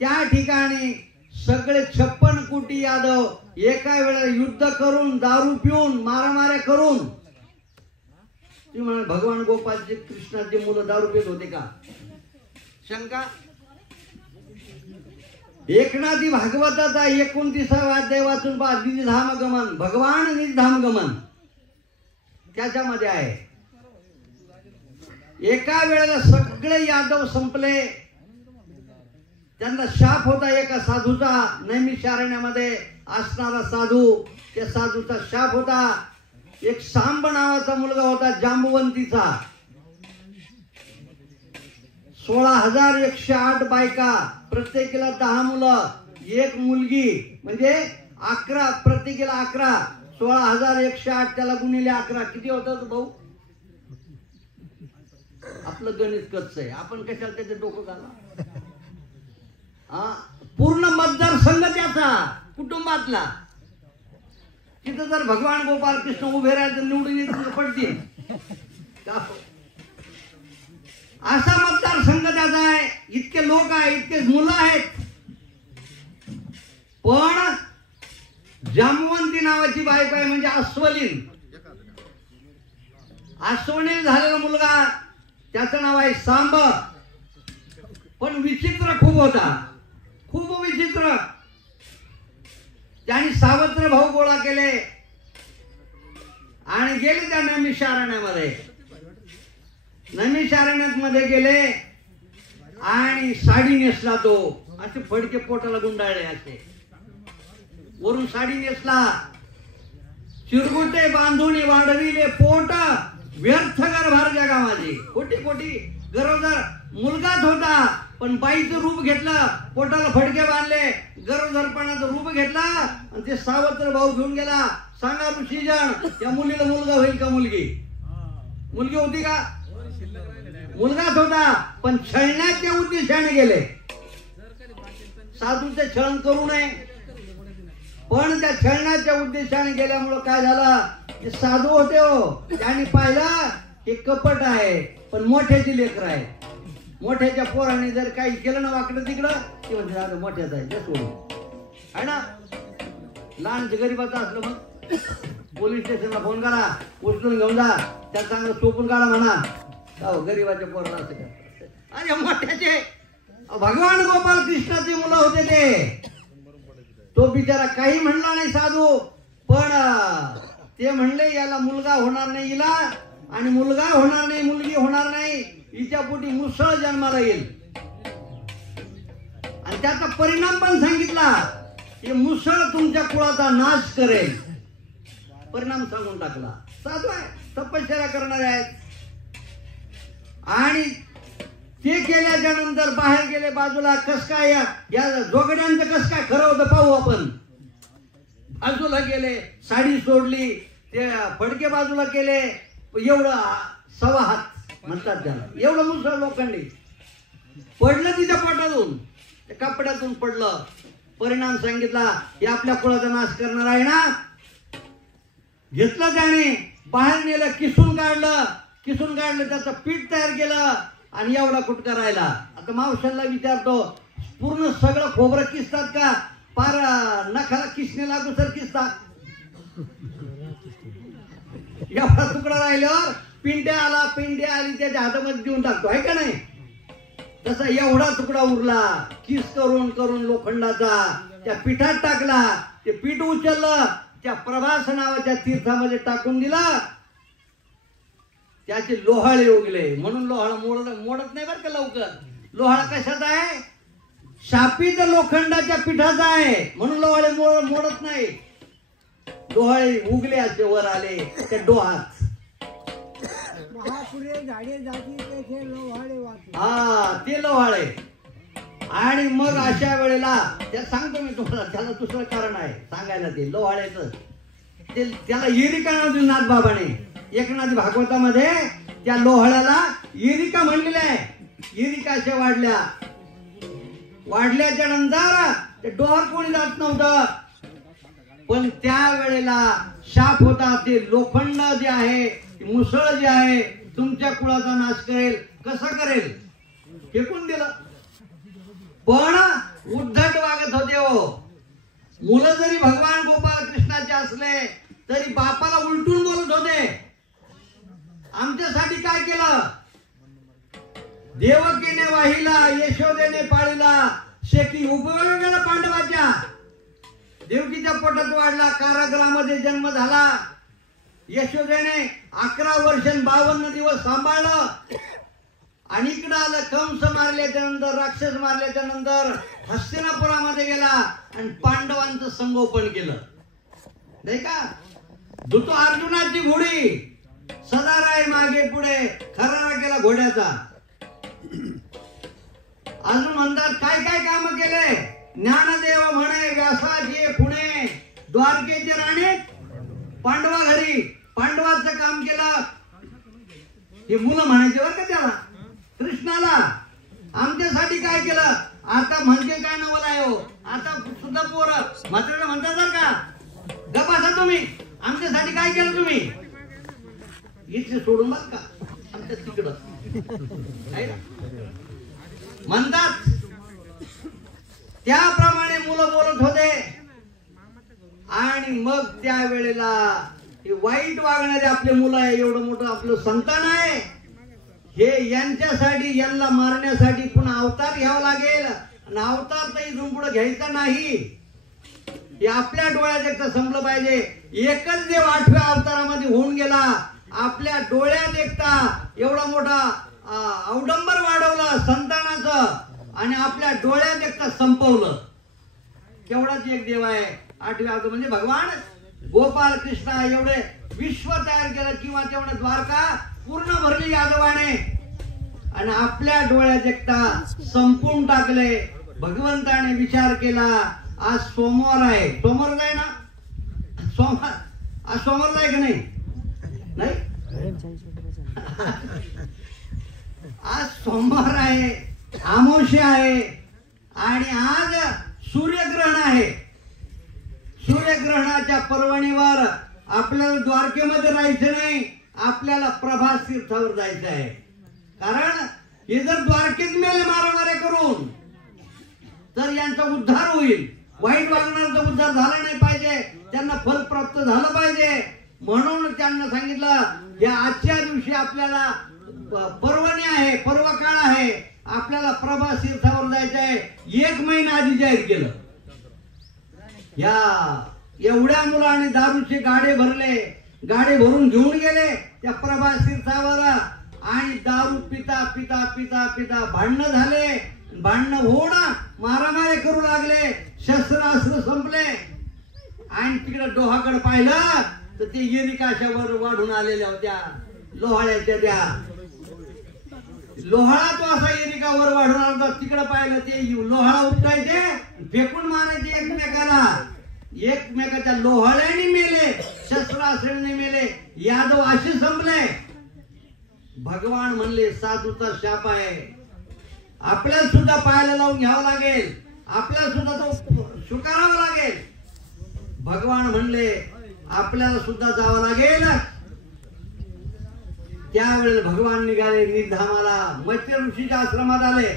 त्या ठिकाणी सगळे 56 कोटी यादव एका वेळेला युद्ध करून, दारू पिऊन, मारामाऱ्या करून, तुम्ही म्हणा भगवान गोपालचे कृष्णाचे मुलं दारू पित होते का? शंका? एकनाथी भागवताचा 29वा अध्याय वाचून पहा, निजधाम गमन, भगवान निजधाम गमन त्याच्यामध्ये आहे। एका वेळेला सगळे यादव संपले, त्यांना शाप होता एका साधूचा, नैमिषारण्यामध्ये असणारा साधू, त्या साधूचा शाप होता। एक सांब नावाचा मुलगा होता जांबुवंतीचा, 16,108 बायका, प्रत्येकीला 10 मुलं, एक मुलगी, म्हणजे 11, प्रत्येकीला 11, 16,108 त्याला गुणिले 11 किती होतात भाऊ? आपलं गणित कच्च आहे, आपण कशाला त्याचे डोकं घाला? पूर्ण मतदारसंघ त्याचा कुटुंबातला, तिथं जर भगवान गोपाल कृष्ण उभे राहायचं निवडून येतील पडतील का? असा मतदारसंघ त्याचा आहे, इतके लोक आहेत, इतके मुलं आहेत। पण जांबुवंती नावाची बायको आहे, म्हणजे अश्वलीन, अश्वनील झालेला मुलगा, त्याचं नाव आहे सांब। पण विचित्र खूप होता, खूप विचित्र। त्यांनी सावत्र भाऊ गोळा केले आणि गेले त्या नैमिषारण्यामध्ये, नैमिषारण्यामध्ये गेले आणि साडी नेसला तो, असे फडके पोटाला गुंडाळले, असे वरून साडी नेसला, चिरगुटे बांधून वाढविले पोट, व्यर्थ गर्भार जगा माझी, कोटी कोटी गरोदर मुलगाच होता, पण बाईचं रूप घेतलं, पोटाला फडके बांधले, गरोदरपणाचं रूप घेतला आणि ते सावत्र भाऊ घेऊन गेला। सांगा ऋषीजन, त्या मुलीला मुलगा होईल का मुलगी? मुलगी होती का? मुलगाच होता, पण छळण्याच्या उद्देशाने गेले, साधूचे छळण करू नये, पण त्या छळण्याच्या उद्देशाने गेल्यामुळं काय झालं, ते साधू होते हो, त्यांनी पाहिलं हे कपट आहे, पण मोठ्याची लेकर आहे, मोठ्याच्या पोराने जर काही केलं ना वाकडं तिकडं, ते म्हणजे मोठ्याच आहे, ते सोडून आहे ना। लहानचे गरीबाचं असलं मग पोलीस स्टेशनला फोन करा, उचलून घेऊन जा, त्या चांगलं चोपून काढा म्हणा, हो गरीबाच्या पोराला असं का? अरे मोठ्याचे भगवान गोपाल कृष्णाची मुलं होते ते, तो बिचारा काही म्हणला नाही साधू, पण ते म्हणले याला मुलगा होणार नाही, हिला, आणि मुलगा होणार नाही, मुलगी होणार नाही, हिच्या पोटी मुसळ जन्माला येईल। आणि त्याचा परिणाम पण सांगितला, हे मुसळ तुमच्या कुळाचा नाश करेल, परिणाम सांगून टाकला। साधू आहे, तपश्चर्या करणारे आहेत, आणि ते केल्याच्या नंतर बाहेर गेले बाजूला। कस काय या जोगड्यांचं कस काय खरं होतं पाहू आपण। बाजूला गेले, साडी सोडली, ते फडके बाजूला केले, एवढं 1.25 हात म्हणतात त्याला, एवढं मुसळ लोखंडी पडलं तिच्या पोटातून, त्या कपड्यातून पडलं। परिणाम सांगितला, हे आपल्या कुळाचा नाश करणार आहे ना। घेतलं त्याने, बाहेर नेलं, किसून काढलं, त्याचं पीठ तयार केलं आणि एवढा कुटका राहिला। आता मावशांना विचारतो, पूर्ण सगळं खोबरं किसतात का, पार नखाला किसने लागू सर किसतात? एवढा तुकडा राहिल्यावर पिंड्या आली त्याच्या हातामध्ये देऊन टाकतो, आहे का नाही? तसा एवढा तुकडा उरला, किस करून करून लोखंडाचा त्या पिठात टाकला, ते पीठ उचललं, त्या प्रभास नावाच्या तीर्थामध्ये टाकून दिला, त्याचे लोहाळे उगले। म्हणून लोहाळा मोडत नाही बरं का लवकर। लोहाळा कशाचा आहे? शापित लोखंडाच्या पिठाचा आहे, म्हणून लोहाळे मोडत नाही। लोहाळे उगले, असे वर आले त्या डोहात, महापुरे झाडे जाती तेथे लोहाळे वाटे, हा ते लोहाळे। आणि मग अशा वेळेला त्या सांगतो मी तुम्हाला, त्याला दुसरं कारण आहे सांगायला, ते लोहाळ्याचं, त्याला हिरिका नाव दिलं नाथ बाबाने एकनाथी भागवतामध्ये, त्या लोहळ्याला इरिका म्हणलेलं आहे. इरिकाशा वाढल्याच्या नंतर ते डोहात कोणी जात नव्हतं. पण त्या वेळेला शाप होता. ते लोखंड जे आहे, मुसळ जे आहे, तुमच्या कुळाचा नाश करेल. कसं करेल? फेकून दिलं. पण उद्धट वागत होते हो. मुलं जरी भगवान गोपाळ कृष्णाचे असले तरी बापाला उलटून बोलत होते. आमच्यासाठी काय केलं? देवकीने वाहिला, यशोदेने पाळीला, शेती उपयोग केला पांडवाच्या. देवकीच्या पोटात वाढला, कारागृहामध्ये जन्म झाला. यशोदेने 11 वर्ष 52 दिवस सांभाळलं. आणि इकडं आलं, कंस मारल्याच्या नंतर, राक्षस मारल्याच्या नंतर हस्तिनापुरामध्ये गेला आणि पांडवांचं संगोपन केलं, नाही का? दुतो अर्जुनाची घोडी सदा राय मागे पुढे, खरारा केला घोड्याचा. अजून म्हणतात काय काय काम केले? ज्ञानदेव म्हणे व्यासाची पुणे, द्वारकेचे राणे पांडवा घरी. पांडवाचं काम केलं. हे मुलं म्हणायचे बरं का त्याला, कृष्णाला. आमच्यासाठी काय केलं? आता म्हणजे काय नवल आहे हो. आता सुद्धा पोरं म्हातारे म्हणतात बरं का, गप्पा तुम्ही, आमच्यासाठी काय केलं तुम्ही? इथे सोडून बघ का आमच्या तिकडं म्हणतात. त्याप्रमाणे मुलं बोलत होते. आणि मग त्या वेळेला वाईट वागणारे आपले मुलं आहे, एवढं मोठं आपलं संतान आहे, हे यांच्यासाठी, यांना मारण्यासाठी पुन्हा अवतार घ्यावा लागेल. आणि अवतार तर इथून पुढे घ्यायचा नाही. हे आपल्या डोळ्यात एकदा संपलं पाहिजे. एकच देव 8व्या अवतारामध्ये होऊन गेला. आपल्या डोळ्यात एकटा एवढा मोठा अवडंबर वाढवलं संतानाचं आणि आपल्या डोळ्यात एकटा संपवलं. केवढाच एक देव आहे 8व्या अवतार म्हणजे भगवान गोपाल कृष्णा. एवढे विश्व तयार केलं किंवा तेवढं द्वारका पूर्ण भरली यादवाने आणि आपल्या डोळ्यात एकटा संपून टाकले. भगवंताने विचार केला, आज सोमवार आहे, सोमवार आहे ना, सोमवार, आज सोमवार आहे का नाही? आज सोमवार आहे, अमावस्या आहे आणि आज सूर्यग्रहण आहे. सूर्यग्रहणाच्या पर्वणीवर आपल्याला द्वारकेमध्ये राहायचं नाही, आपल्याला प्रभास तीर्थावर जायचं आहे. कारण हे जर द्वारकेत मेले मारामाऱ्या करून तर यांचा उद्धार होईल. वाईट वागणाऱ्यांचा उद्धार झाला नाही पाहिजे, त्यांना फल प्राप्त झालं पाहिजे. म्हणून त्यांना सांगितलं या आजच्या दिवशी आपल्याला पर्वणी आहे, पर्वकाळ आहे, आपल्याला प्रभास तीर्थावर जायचं आहे. 1 महिना आधी जाहीर केलं. या एवढ्या मुलाने दारूचे गाडे भरले, गाडे भरून घेऊन गेले त्या प्रभास तीर्थावर आणि दारू पिता पिता पिता पिता भांडणं झाले. भांडणं होऊन मारामारी करू लागले, शस्त्रास्त्र संपले. आणि तिकडे डोहाकडे पाहिलं तर ते एरिकाशावर वाढून आलेल्या होत्या लोहाळ्याच्या. त्या लोहाळा तो असा एरिकावर वाढून आला. तिकडे पाहिलं ते लोहाळा उपटायचे, फेकून मारायचे एकमेकाला. एकमेकाच्या लोहाळ्याने मेले, शस्त्रास्त्राने मेले. यादव असे संपले. भगवान म्हणले साधूचा शाप आहे, आपल्याला सुद्धा पायाला लावून घ्यावं लागेल, आपल्याला सुद्धा तो स्वीकारावा लागेल. भगवान म्हणले आपल्याला सुद्धा जावं लागेल. त्यावेळेला भगवान निघाले निर्धामाला, मैत्री ऋषीच्या आश्रमात आले.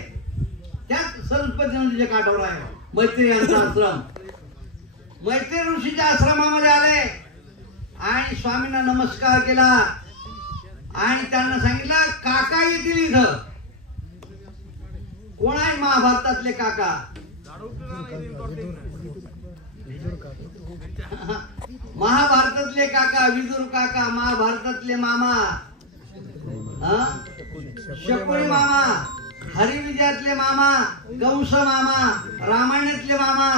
त्याच सरस्वती नदीच्या काठावर आहे मैत्री यांचा आश्रम. मैत्री ऋषीच्या आश्रमामध्ये आले आणि स्वामींना नमस्कार केला आणि त्यांना सांगितलं काका येतील इथं. कोण आहे महाभारतातले काका? महाभारतातले काका, विदुर काका, महाभारतातले मामा, शकुनी मामा, हरिविजयातले मामा, कंस मामा, रामायणातले मामा,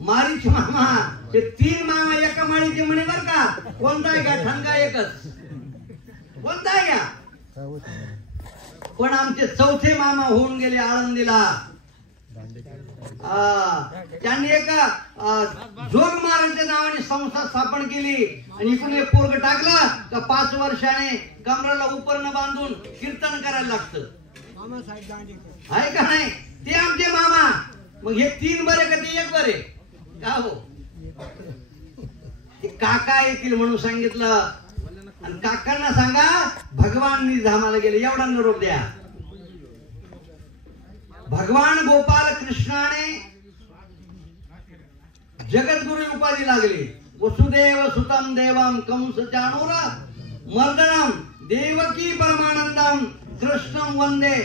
मारीच मामा. ते 3 मामा एका माळीचे म्हणे बर का. कोणता आहे का? ठणका एकच. कोणता आहे का? पण आमचे चौथे मामा होऊन गेले आळंदीला. त्यांनी एक जोग महाराजच्या नावाने संस्था स्थापन केली आणि इकडून एक पोरग टाकलं का 5 वर्षाने कमराला उपरणं बांधून कीर्तन करायला लागतं. मामासाहेब दांडेकर आहे का नाही? ते आमचे मामा. मग हे 3 बरे का ते 1 बरे का हो? ते काका येतील म्हणून सांगितलं आणि काकांना सांगा भगवान धामाला गेले एवढा निरोप द्या. भगवान गोपाल कृष्णाने जगद्गुरु उपाधी लागली. वसुदेव सुतम देवम कंस चाणूर मर्दनम देवकी परमानंदम कृष्णम वंदे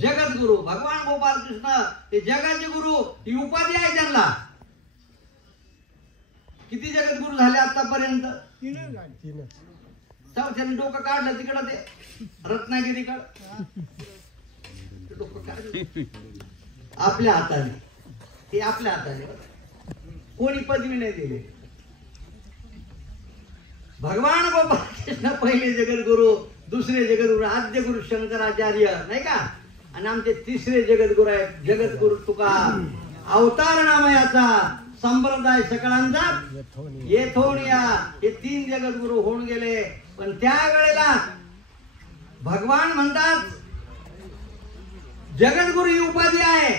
जगद्गुरु. भगवान गोपाल कृष्ण हे जगाचे गुरु ही उपाधी आहे त्यांना. किती जगद्गुरु झाले आतापर्यंत? 3 झाले. चौथ्याने डोकं काढलं तिकडं ते रत्नागिरीकडं. डोकं काढलं आपल्या हाताने. ते आपल्या हाताने कोणी पदवी नाही दिली. भगवान गोपाल कृष्ण पहिले जगद्गुरु, दुसरे जगद्गुरु आद्य गुरु शंकराचार्य नाही का, आणि आमचे तिसरे जगद्गुरु आहेत जगद्गुरु तुका. अवतार नामयाचा संप्रदाय सकळांचा येथोनिया. हे 3 जगद्गुरु होऊन गेले. पण त्या वेळेला भगवान म्हणतात जगद्गुरु ही उपाधी आहे.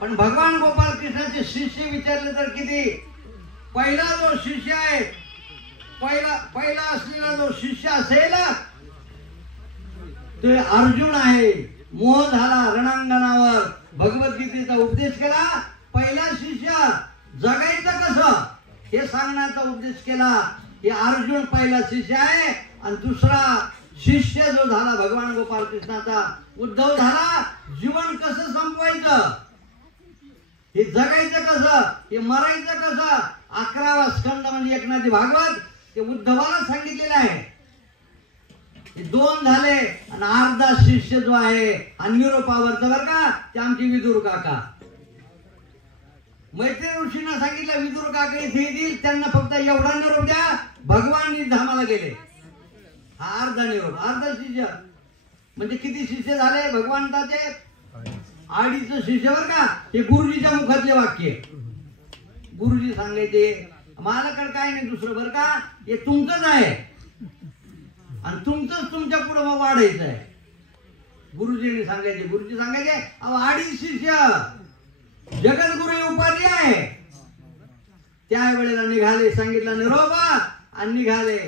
पण भगवान गोपाल कृष्णाचे शिष्य विचारले तर किती? पहिला जो शिष्य आहे, पहिला असलेला जो शिष्य असेल तो अर्जुन आहे. मोह झाला रणांगणावर, भगवद्गीतेचा उपदेश केला. पहिला शिष्य जगायचं कसं हे सांगण्याचा उपदेश केला. हे अर्जुन पहिला शिष्य आहे. आणि दुसरा शिष्य जो झाला भगवान गोपाल कृष्णाचा उद्धव झाला. जीवन कसं संपवायचं, हे जगायचं कसं, हे मरायचं कसं, 11वा स्कंद म्हणजे एकनाथी भागवत ते उद्धवाला सांगितलेलं आहे. हे 2 झाले. आणि अर्धा शिष्य जो आहे आणि निरोपावरचा बर का ते आमचे विदुर काका. मैत्री ऋषींना सांगितलं विदुर काका इथे येतील, त्यांना फक्त एवढा निरोप द्या भगवान धामाला गेले. हा अर्धा निरोप. अर्धा शिष्य म्हणजे किती शिष्य झाले भगवंताचे? 2.5 शिष्य बर का. हे गुरुजीच्या मुखातले वाक्य. गुरुजी सांगायचे माझ्याकडे काय नाही दुसरं बर का, हे तुमचंच आहे आणि तुमचंच तुमच्या पुढे मग वाढायचं आहे. गुरुजींनी सांगायचे. गुरुजी सांगायचे 2.5 शिष्य जगद्गुरु उपाधी आहे. त्यावेळेला निघाले, सांगितलं निरोबा आणि निघाले.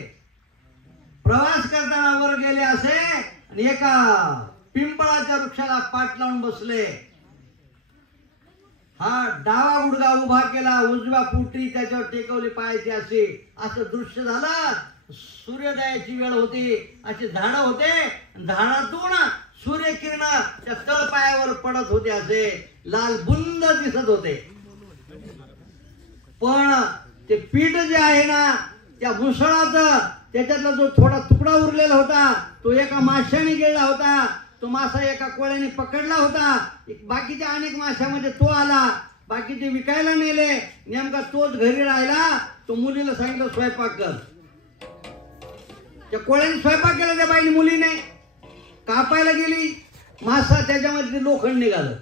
प्रवास करताना वर गेले असे आणि एका पिंपळाच्या वृक्षाला पाठ लावून बसले. हा डावा गुडगा उभा केला, उजव्या पोटी त्याच्यावर टेकवले पायाचे असे. असं दृश्य झालं. सूर्योदयाची वेळ होती. असे झाड होते, झाडातून सूर्यकिरण त्या तळपायावर पडत होते. असे लाल बुंद दिसत होते. पण ते पीठ जे आहे ना त्या मुसळाचं त्याच्यातला जो थोडा तुकडा उरलेला होता तो एका माशाने गिळला होता. तो मासा एका कोळ्याने पकडला होता. बाकीच्या अनेक माशामध्ये तो आला. बाकीचे विकायला नेले. नेमका तोच घरी राहिला. तो मुलीला सांगितलं स्वयंपाक कर. त्या कोळ्याने स्वयंपाक केला. त्या बाईने मुलीने कापायला गेली मासा, त्याच्यामध्ये लोखंड निघालं.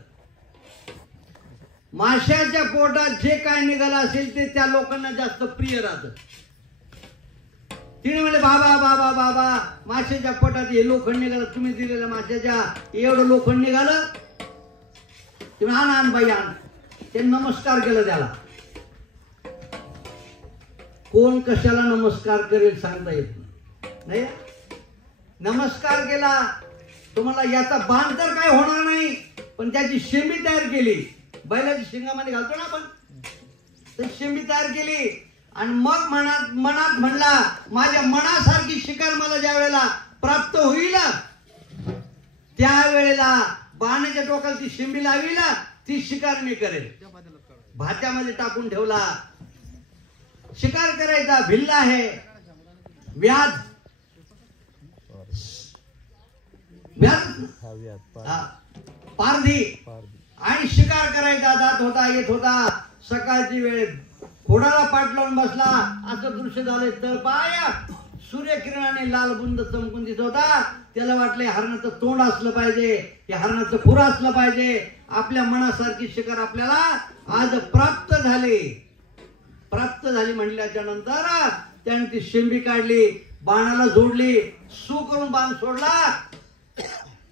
माशाच्या पोटात जे काय निघालं असेल ते त्या लोकांना जास्त प्रिय राहतं. तिने म्हणले बाबा बाबा बाबा माशाच्या पोटात हे लोखंड निघालं, तुम्ही दिलेलं माशाच्या एवढं लोखंड निघालं. तुम्ही आण बाई आण. ते नमस्कार केलं त्याला. कोण कशाला नमस्कार करेल सांगता येत नाही. नमस्कार केला. तुम्हाला याचा बाण तर काय होणार नाही, पण त्याची शेंबी तयार केली. बैलाच्या शिंगामध्ये घालतो ना आपण, तर शेंबी तयार केली. आणि मग मनात म्हणला माझ्या मनासारखी शिकार मला ज्या वेळेला प्राप्त होईल त्यावेळेला बाणाच्या टोकाला ती शेंबी लावील, ती शिकार मी करेल. भात्यामध्ये टाकून ठेवला. शिकार करायचा भिल्ला आहे, व्याज पारधी, आणि शिकार करायचा जात होता येत होता. सकाळची वेळ घोडाला पाठ लावून बसला. असं दृश्य झाले. तर पाय सूर्यकिरणाने लाल बुंद चमकून दिसत होता. त्याला वाटलं हरणाचं तोंड असलं पाहिजे, हे हरणाचं खुर असलं पाहिजे. आपल्या मनासारखी शिकार आपल्याला आज प्राप्त झाली म्हणल्याच्या नंतर त्याने ती शेंबी काढली, बाणाला जोडली, सू करून बाण सोडला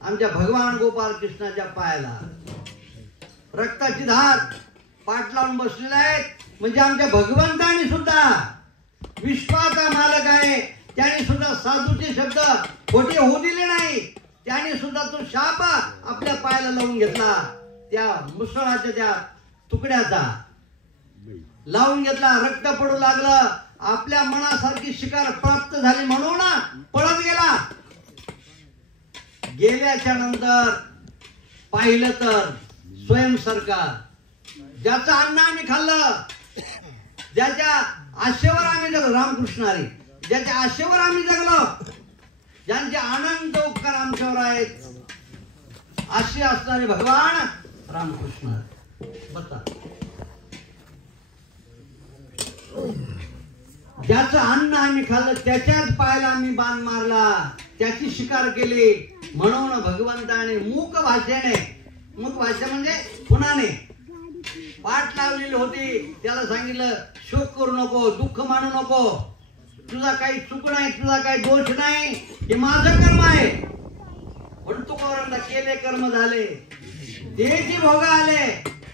आमच्या भगवान गोपाळ कृष्णाच्या पायाला. रक्ताची धार पाठ लावून बसलेले आहेत. म्हणजे आमच्या भगवंताने सुद्धा, विश्वाचा मालक आहे, त्याने सुद्धा साधूचे शब्द खोटे होऊ दिले नाही. त्याने सुद्धा तो शाप आपल्या पायाला लावून घेतला. त्या मुसळाच्या त्या तुकड्याचा लावून घेतला. रक्त पडू लागलं. आपल्या मनासारखी शिकार प्राप्त झाली म्हणून पळत गेला. गेल्याच्या नंतर पाहिलं तर स्वयं सरकार, ज्याचं अन्न आम्ही खाल्लं, ज्याच्या आशेवर आम्ही जगलो, रामकृष्ण हरी, ज्याच्या आशेवर आम्ही जगलो, ज्यांचे अनंत उपकार आमच्यावर आहेत, असे असणारे भगवान रामकृष्ण हरी. बता, ज्याचं अन्न आम्ही खाल्लं त्याच्याच पायाला आम्ही बाण मारला, त्याची शिकार केली. म्हणून भगवंताने मूक भाषेने, मूक भाषा म्हणजे खुनाने पाठ लावलेली होती. त्याला सांगितलं शोक करू नको, दुःख मानू नको, तुझा काही चूक नाही, तुझा काही दोष नाही, हे माझं कर्म आहे. पण तुकाराम केले कर्म झाले, तेची भोग आले,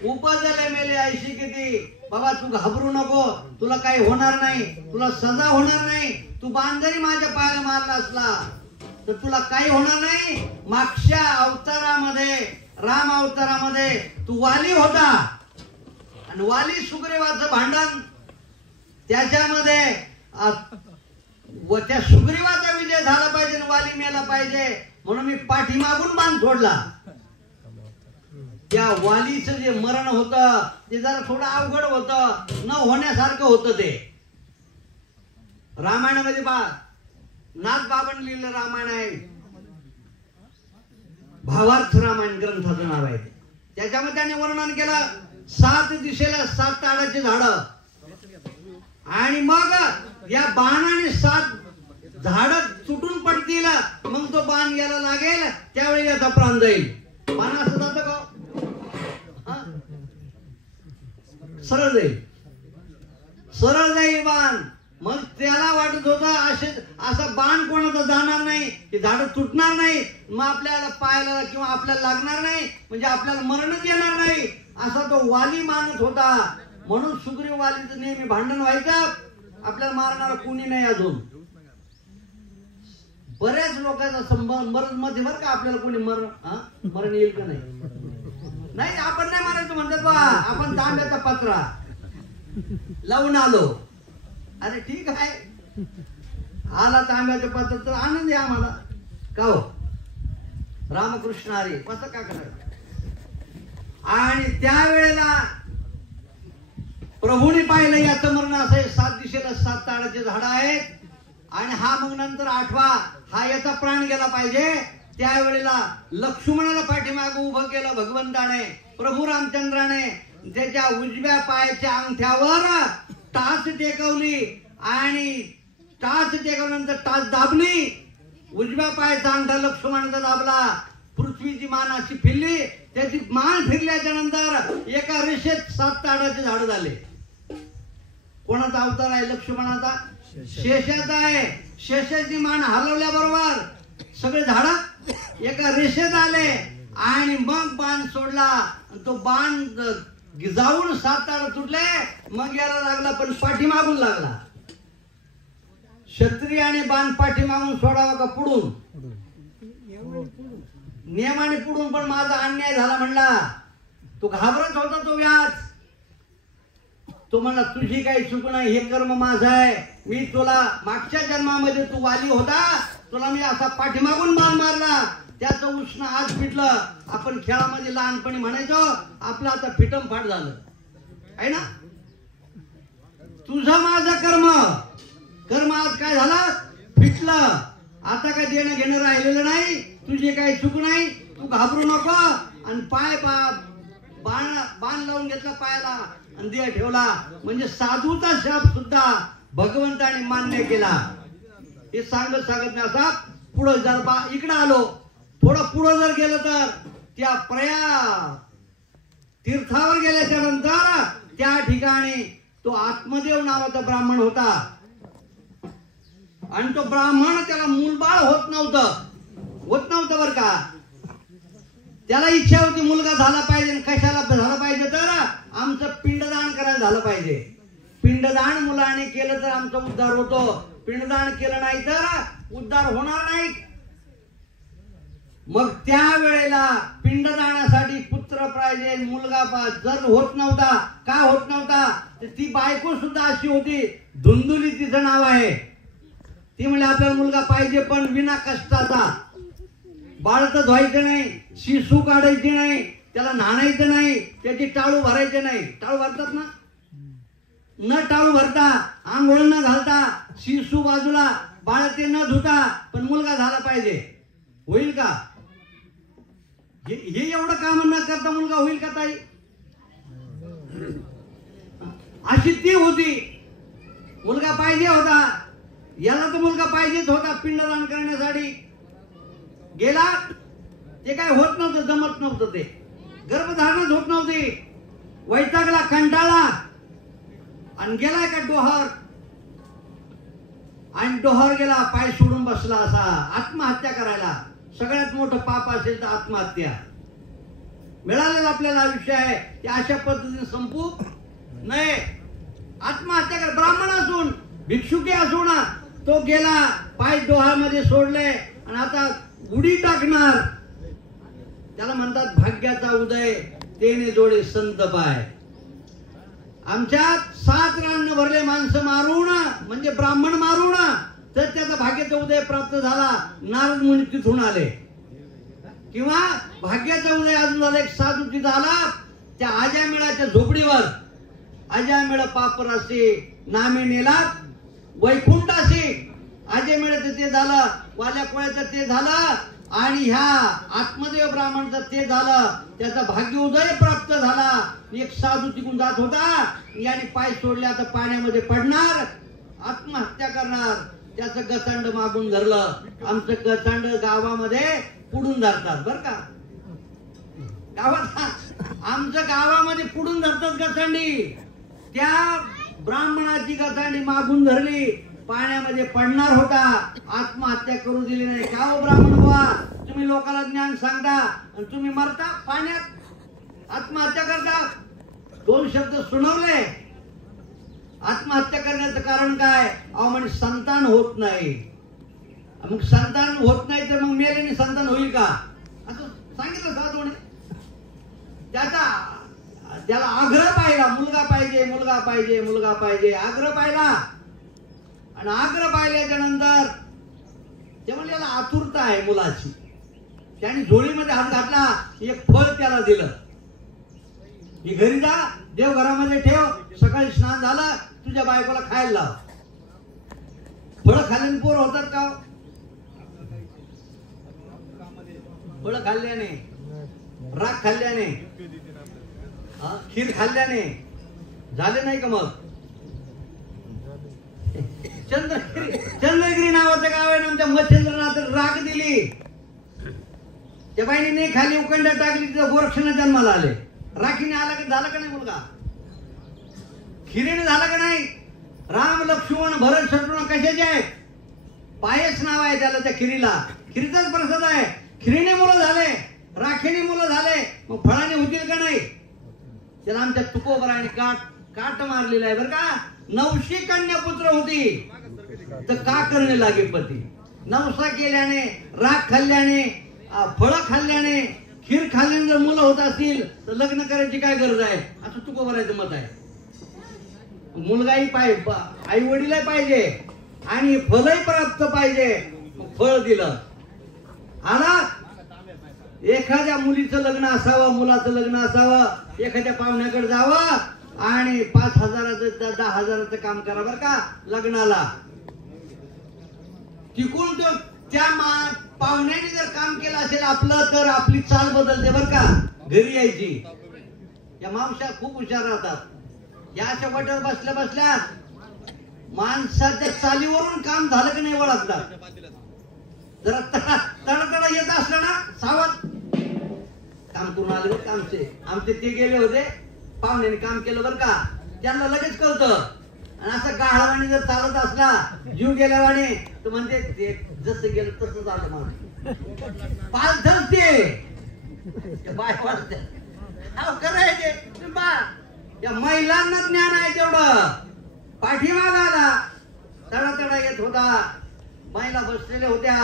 उपजले मेले ऐशी किती. बाबा तू घाबरू नको, तुला काही होणार नाही, तुला सजा होणार नाही. तू बाण जरी माझ्या पायाला मारला असला तर तुला काही होणार नाही. मागच्या अवतारामध्ये, राम अवतारामध्ये तू वाली होता आणि वाली सुग्रीवाचं भांडण, त्याच्यामध्ये त्या सुग्रीवाचा विजय झाला पाहिजे आणि वाली मेला पाहिजे म्हणून मी पाठीमागून बाण सोडला. त्या वालीचं जे मरण होतं ते जरा थोडं अवघड होतं, न होण्यासारखं होतं. ते रामायणामध्ये नाथ बाबांनी लिहिलेलं रामायण आहे, भावार्थ रामायण ग्रंथाचं नाव आहे. त्याच्यामध्ये त्याने वर्णन केलं 7 दिशेला 7 ताडाचे झाड आणि मग या बाणाने 7 झाड तुटून पडतील, मग तो बाण याला लागेल त्यावेळी याचा प्राण जाईल. बाण असं जातं का? सरळ जाईल, सरळ जाईल बाण. मग त्याला वाटत होतं असा बाण कोणाचा जाणार नाही, ते झाड तुटणार नाही, मग आपल्याला पायाला किंवा आपल्याला लागणार नाही, म्हणजे आपल्याला मरणच येणार नाही, असा तो वाली मानत होता. म्हणून सुग्रीव वालीचं नेहमी भांडण व्हायचं. आपल्याला मारणारा कोणी नाही. अजून बऱ्याच लोकांचा संबंध मरण मध्ये बरं का, आपल्याला कोणी मरण येईल का नाही, आपण नाही मारायचं म्हणतात बा. आपण तांब्याचा पत्रा लावून आलो, अरे ठीक आहे, आला तांब्याचं पत्र तर आनंद आहे आम्हाला का हो. रामकृष्ण हरी कसं का करायचं. आणि त्यावेळेला प्रभूने पाहिलं याचं मरण असं 7 दिशेला 7 ताडाचे झाड आहेत आणि हा मग नंतर 8वा हा याचा प्राण गेला पाहिजे. त्यावेळेला लक्ष्मणाला पाठीमागे उभं केलं भगवंताने. प्रभू रामचंद्राने त्याच्या उजव्या पायाच्या अंगठ्यावर टाच टेकवली आणि टाच टेकवल्यानंतर टाच दाबली. उजव्या पायाचा अंगठा लक्ष्मणाचा दाबला, पृथ्वीची मान अशी फिरली, त्याची मान फिरल्याच्या नंतर एका रेषेत 7 ताडाचे झाड झाले. कोणाचा अवतार आहे? लक्ष्मणाचा, शेषाचा आहे. शेषाची मान हलवल्याबरोबर सगळे झाड एका रेषेत आले आणि मग बाण सोडला. तो बाण जाऊन 7 ताड तुटले, मग याला लागला पण पाठीमागून लागला. क्षत्रियाने बाण पाठीमागून सोडावा का पुढून? नियमाने पुढून. पण माझा अन्याय झाला म्हणला. तो घाबरत होता तो व्यास. तो म्हणला तुझी काही चूक नाही, हे कर्म माझं आहे. मी तुला मागच्या जन्मामध्ये तू वाली होता, तुला मी असा पाठीमागून बाण मारला, त्याचं उष्ण आज फिटलं. आपण खेळामध्ये लहानपणी म्हणायचो आपलं आता फिटम फाट झालं आहे ना. तुझं माझं कर्म आज काय झालं? फिटलं. आता काय देणं घेणं राहिलेलं नाही. तुझी काही चूक नाही, तू घाबरू नको. आणि पाय बाण लावून घेतला पायाला आणि देह ठेवला. म्हणजे साधूचा शाप सुद्धा भगवंताने मान्य केला. हे सांगत मी असा पुढं जर इकडं आलो, थोडं पुढं जर गेलं तर त्या प्रयाग तीर्थावर गेल्याच्या नंतर त्या ठिकाणी तो आत्मदेव नावाचा ब्राह्मण होता आणि तो ब्राह्मण त्याला मूलबाळ होत नव्हतं बर का. त्याला इच्छा होती मुलगा झाला पाहिजे. कशाला झाला पाहिजे तर आमचं पिंडदान करायला झालं पाहिजे. पिंडदान मुलाने केलं तर आमचा उद्धार होतो, पिंडदान केलं नाही तर उद्धार होणार नाही. मग त्या वेळेला पिंडदानासाठी पुत्र पाहिजे, मुलगा जर होत नव्हता, का होत नव्हता, ती बायको सुद्धा अशी होती, धुंदुली तिचं नाव आहे. ती म्हणजे आपल्याला मुलगा पाहिजे पण विना कष्टाचा. बाळतच व्हायचं नाही, शिशू काढायची नाही, त्याला न्हाणायचं नाही, त्याची टाळू भरायचे नाही. टाळू भरतात ना, न टाळू भरता, आंघोळ न घालता, शिशू बाजूला, बाळ ते न धुता, पण मुलगा झाला पाहिजे. होईल का? हे एवढं काम न करता मुलगा होईल का ताई? अशी ती होती. मुलगा पाहिजे होता, याला तर मुलगा पाहिजेच होता पिंडदान करण्यासाठी. गेला, ते काय होत नव्हतं, जमत नव्हतं, ते गर्भधारणच होत नव्हती. वैतागला, कंटाळला आणि गेला का डोहावर, आणि डोहावर गेला, पाय सोडून बसला असा आत्महत्या करायला. सगळ्यात मोठं पाप असेल तर आत्महत्या. मिळालेलं आपल्याला आयुष्य आहे ते अशा पद्धतीने संपू नये. आत्महत्या कर. ब्राह्मण असून, भिक्षुकी असू ना, तो गेला, पाय डोहामध्ये सोडले आणि आता उडी टाकणार. त्याला म्हणतात भाग्याचा उदय तेने जोडे संत पाय. आमच्यात 7 रान भरले माणसं मारून, म्हणजे ब्राह्मण मारून, तर त्याचा भाग्याचा उदय प्राप्त झाला. नारद मुनी तिथून आले. किंवा भाग्याचा उदय अजून झाला, एक साधू तिथं आला त्या आजामेळाच्या झोपडीवर. अजामेळ पापराशी नामे नेला वैकुंठाशी. आजामेळाचं ते झालं, वाल्या कोळ्याचं ते झालं, आणि ह्या आत्मदेव ब्राह्मणचं ते झालं. त्याचा भाग्योदय प्राप्त झाला. एक साधू तिकून जात होता, याने पाय सोडले, आता पाण्यामध्ये पडणार, आत्महत्या करणार. त्याचं गचांड मागून धरलं. आमचं गचांड गावामध्ये पुढून धरतात बर का. आमच्या गावामध्ये पुढून धरतात गचांडी. त्या ब्राह्मणाची गचांडी मागून धरली, पाण्यामध्ये पडणार होता, आत्महत्या करू दिली नाही. का हो ब्राह्मण बुवा, तुम्ही लोकांना ज्ञान सांगता आणि तुम्ही मरता पाण्यात, आत्महत्या करता. 2 शब्द सुनावले. आत्महत्या करण्याचं कारण काय? अहो म्हणजे संतान होत नाही. मग संतान होत नाही तर मग मेलेने संतान होईल का? असं सांगितलं साधूने. त्याला आग्रह पाहिला, मुलगा पाहिजे, मुलगा पाहिजे, मुलगा पाहिजे, आग्रह पाहिला. आणि आग्रह पाहिल्याच्या नंतर ते म्हणजे याला आतुरता आहे मुलाची. त्याने झोळीमध्ये हात घातला, एक फळ त्याला दिलं. ही घरी जा, देवघरामध्ये ठेव, सकाळी स्नान झालं, तुझ्या बायकोला खायला लाव. फळ खाल्ल्याने पोर होतात का? फळ खाल्ल्याने, राख खाल्ल्याने, खीर खाल्ल्याने झाले नाही का? मग चंद्रगिरी नावाचं गाव आहे ना, आमच्या मच्छिंद्रनाथ राख दिली. त्या बाईने नाही खाली, उकंड्या टाकली, तिथं गोरक्षण जन्माला आले. राखीने आला की झाला का नाही मुलगा? खिरीने झाला का नाही? राम लक्ष्मण भरत शत्रुघ्न कशाचे आहेत? पायस नाव आहे त्याला, त्या खिरीला. खिरीचाच प्रसाद आहे. खिरीने मुलं झाले, राखीने मुलं झाले, मग फळाने होतील का नाही? त्याला आमच्या तुकोबराने काट मारलेला आहे बरं का. 900 कन्या पुत्र होती, तर का करणे लागे पती. 900 केल्याने, राख खाल्ल्याने, फळं खाल्ल्याने, खीर खाल्ल्याने जर मुलं होत असतील तर लग्न करायची काय गरज आहे, असं तुकोबराचं मत आहे. मुलगाही पाहिजे, आई वडीलही पाहिजे, आणि फळही प्राप्त पाहिजे. फळ दिलं. आला एखाद्या मुलीचं लग्न असावं, मुलाचं लग्न असावं, एखाद्या पाहुण्याकडे जावं आणि 5,000चं 10,000चं काम करा बरं का लग्नाला. तिकून तो त्या पाहुण्याने जर काम केलं असेल आपलं, तर आपली चाल बदलते बरं का. घरी यायची. या मावश्या खूप हुशार राहतात. या अशा वटावर बसल्या बसल्या माणसाच्या चालीवरून काम झालं की नाही ओळखतात. जरा तडतड येत असलं ना सावध, काम करून आले बरं. आमचे ते गेले होते, पाहुण्याने काम केलं बरं का, त्यांना लगेच कळतं. आणि असं गाढवाने जर चालत असला जीव गेल्यावाने तर म्हणते ते जसं गेलं तसं झालं मला पाच धरते बाय वाटते. खरं आहे ते बा, या महिलांना ज्ञान आहे तेवढं. पाठीमाग आला तडा येत होता, महिला बसलेल्या होत्या,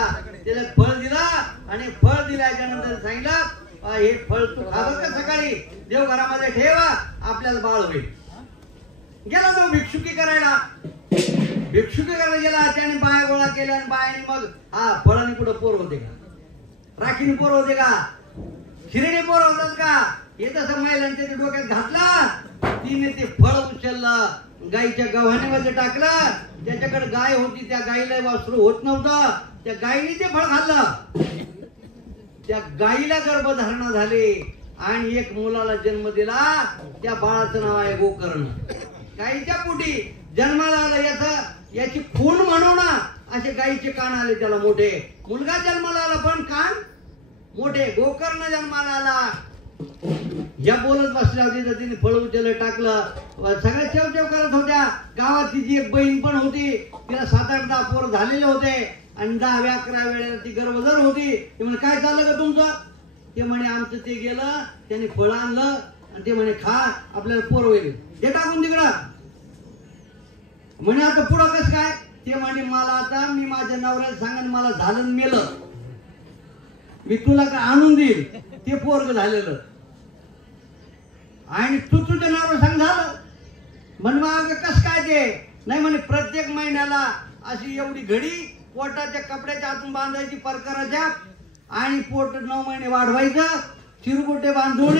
त्याला फळ दिला आणि फळ दिल्याच्या नंतर सांगितलं हे फळ तू खावं का सकाळी देवघरामध्ये ठेवा, आपल्याला बाळ होईल. गेला तो भिक्षुकी करायला गेला. त्याने बाया गोळा केल्या आणि बायाने मग हा फळाने पुढे पोर होते का, राखीने पोर होते का, खिरीने पोर होतात का, हे तसं महिलांनी त्याच्या डोक्यात घातला. तिने ते फळ उचललं, गाईच्या गव्हाणीमध्ये टाकलं. त्याच्याकडे गाय होती, त्या गाईला वासरू होत नव्हतं, त्या गाईने ते फळ खाल्लं. त्या गाईला गर्भधारणा झाली आणि एक मुलाला जन्म दिला. त्या बाळाचं नाव आहे गोकर्ण. गाईच्या पोटी जन्माला आलं, याची खून म्हणून असे गाईचे कान आले त्याला मोठे. मुलगा जन्माला आला पण कान मोठे. गोकर्ण जन्माला आला. या बोलत बसल्या होती तर तिने फळ उचललं, टाकलं. सगळ्या चेव करत होत्या. गावात तिची एक बहीण पण होती, तिला 7-8-10 पोर झालेले होते आणि 10-11 वेळेला ती गर्भधर होती. ती म्हणे काय चाललं का तुमचं? ते म्हणे आमचं ते गेलं, त्यांनी फळ आणलं आणि ते म्हणे खा, आपल्याला पोर होईल, ते टाकून तिकडं. म्हणे आता पुढं कसं काय? ते म्हणे मला आता मी माझ्या नवऱ्याला सांगेन मला झालं मेलं, मी तुला काय आणून देईल ते पोरग झालेलं, आणि तू तुझ्या नावावर सांग झालं. म्हण मग कस काय ते? नाही म्हणे प्रत्येक महिन्याला अशी एवढी घडी पोटाच्या कपड्याच्या आतून बांधायची परकराच्या, आणि पोट 9 महिने वाढवायचं, चिरगोटे बांधून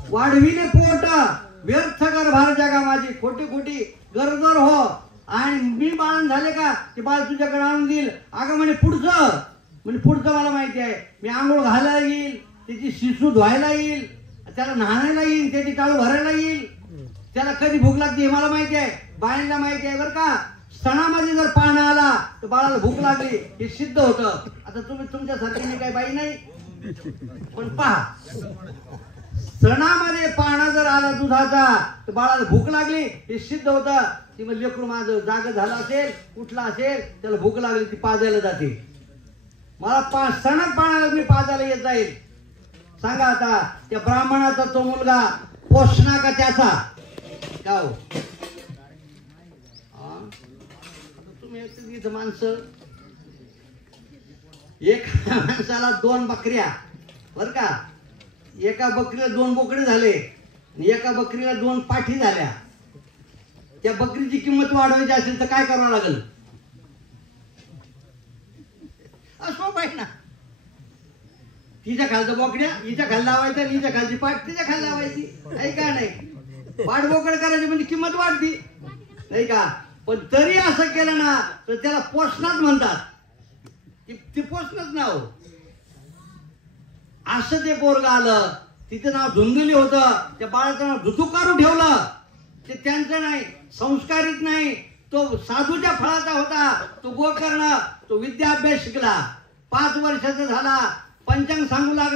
वाढविले पोट, व्यर्थ कर भार जगा माझी, खोटी खोटी गरजर हो, आणि मी बाळण झाले का ते बाळ तुझ्याकडे आणून देईल. अगं म्हणे पुढचं, म्हणजे पुढचं मला माहिती आहे, मी आंघोळ घालायला येईल, त्याची शिशू धुवायला येईल, त्याला न्हाणायला येईल, त्याची टाळू भरायला येईल, त्याला कधी भूक लागते हे मला माहिती आहे, बायांना माहिती आहे बरं का. सणामध्ये जर पाहुणा आला तर बाळाला भूक लागली हे सिद्ध होतं. आता तुम्ही तुमच्यासारखी काही बाई नाही, पण पहा सणामध्ये पाहुणा जर आला दुधाचा तर बाळाला भूक लागली हे सिद्ध होतं. ती मग लेकरू माझं जाग झालं असेल, उठला असेल, त्याला भूक लागली, ती पाजायला जाते. मला सणात पाण्याला मी पाजायला येत जाईल. सांगा आता त्या ब्राह्मणाचा तो मुलगा पोषणा का त्याचा का हो? तुम्ही इथं माणसं, एक माणसाला 2 बकऱ्या बर का, एका बकरीला 2 बोकडे झाले, एका बकरीला 2 पाठी झाल्या. त्या बकरीची किंमत वाढवायची असेल तर काय करावं लागेल? असो पाहिजे ना, तिच्या खालचं बोकड्या हिच्या खाली लावायच्या, हिच्या खालची पाठ तिच्या खाली लावायची, आहे का नाही? पाठ बोकड करायची म्हणजे किंमत वाढती, नाही का? पण तरी असं केलं ना तर त्याला पोषणाच म्हणतात, ते पोषणच नाव. असं ते पोरग आलं, तिचं नाव धुंदुली होतं, त्या बाळाचं नाव धुतुकारू ठेवलं. ते त्यांचं नाही, संस्कारित नाही, तो साधूच्या फळाचा होता. तो गोकर्ण, तो विद्याभ्यास शिकला, 5 वर्षाचा झाला, पंचांग सांगू लागला.